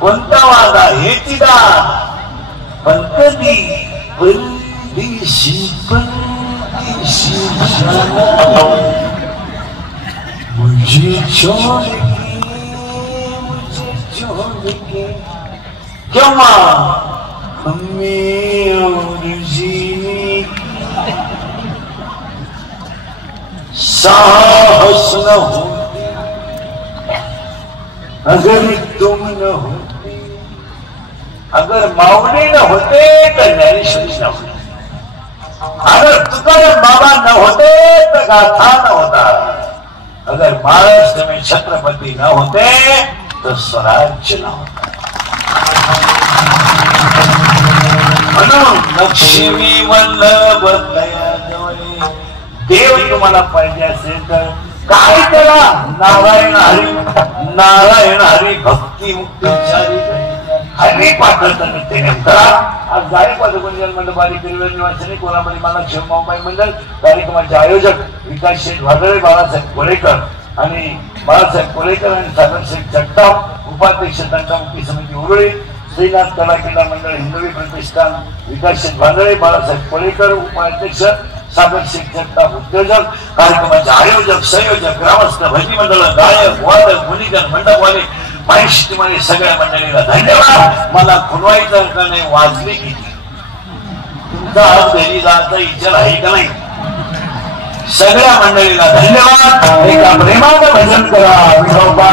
कोणता वादा हे तिला पण कधी परदेशी जाना मुझे छोड़ के क्यों हमें और जीने साहस न होते अगर तुम न होते अगर माऊली न होते तर ज्ञानेश्वरी न होते अगर तुकाराम बाबा न होते तर गाथा न होता अगर महाराष्ट्र में छत्रपति न होते तो स्वराज्य न होता म्हणून लक्ष्मी वल्लभ दयाजवळे देव तुम्हाला पाहिजे असेल तर काय त्याला नारायण हरी भक्ती मुक्तीचारी हरी पाठवतात ते नेमका आज जाळीपाद गुंजन मंडपारी किरवेल निवासिनी कोणामध्ये मला शिवमाई मंडळ कार्यक्रमाचे आयोजक विकास शेठ वादळे बाळासाहेब कोळेकर आणि बाळासाहेब कोळेकर आणि सागरशेठ जगताप उपाध्यक्ष तंटामुक्ती समिती उरुळी श्रीनाथ कला क्रीडा मंडळ हिंदवी प्रतिष्ठान विकास शेठ वादळे बाळासाहेब कोळेकर उपाध्यक्ष सागरशेठ जगताप उद्योजक कार्यक्रमाचे आयोजक संयोजक ग्रामस्थ भजनी मंडळ गायक वादक मुनिगण मंडपवाले माहिती सगळ्या मंडळीला धन्यवाद मला खुणवायचं का नाही वाजली किती तुमचा हात घरी जायचा इच्छा आहे का नाही सगळ्या मंडळीला धन्यवाद एका प्रेमानं भजन करा विठोबा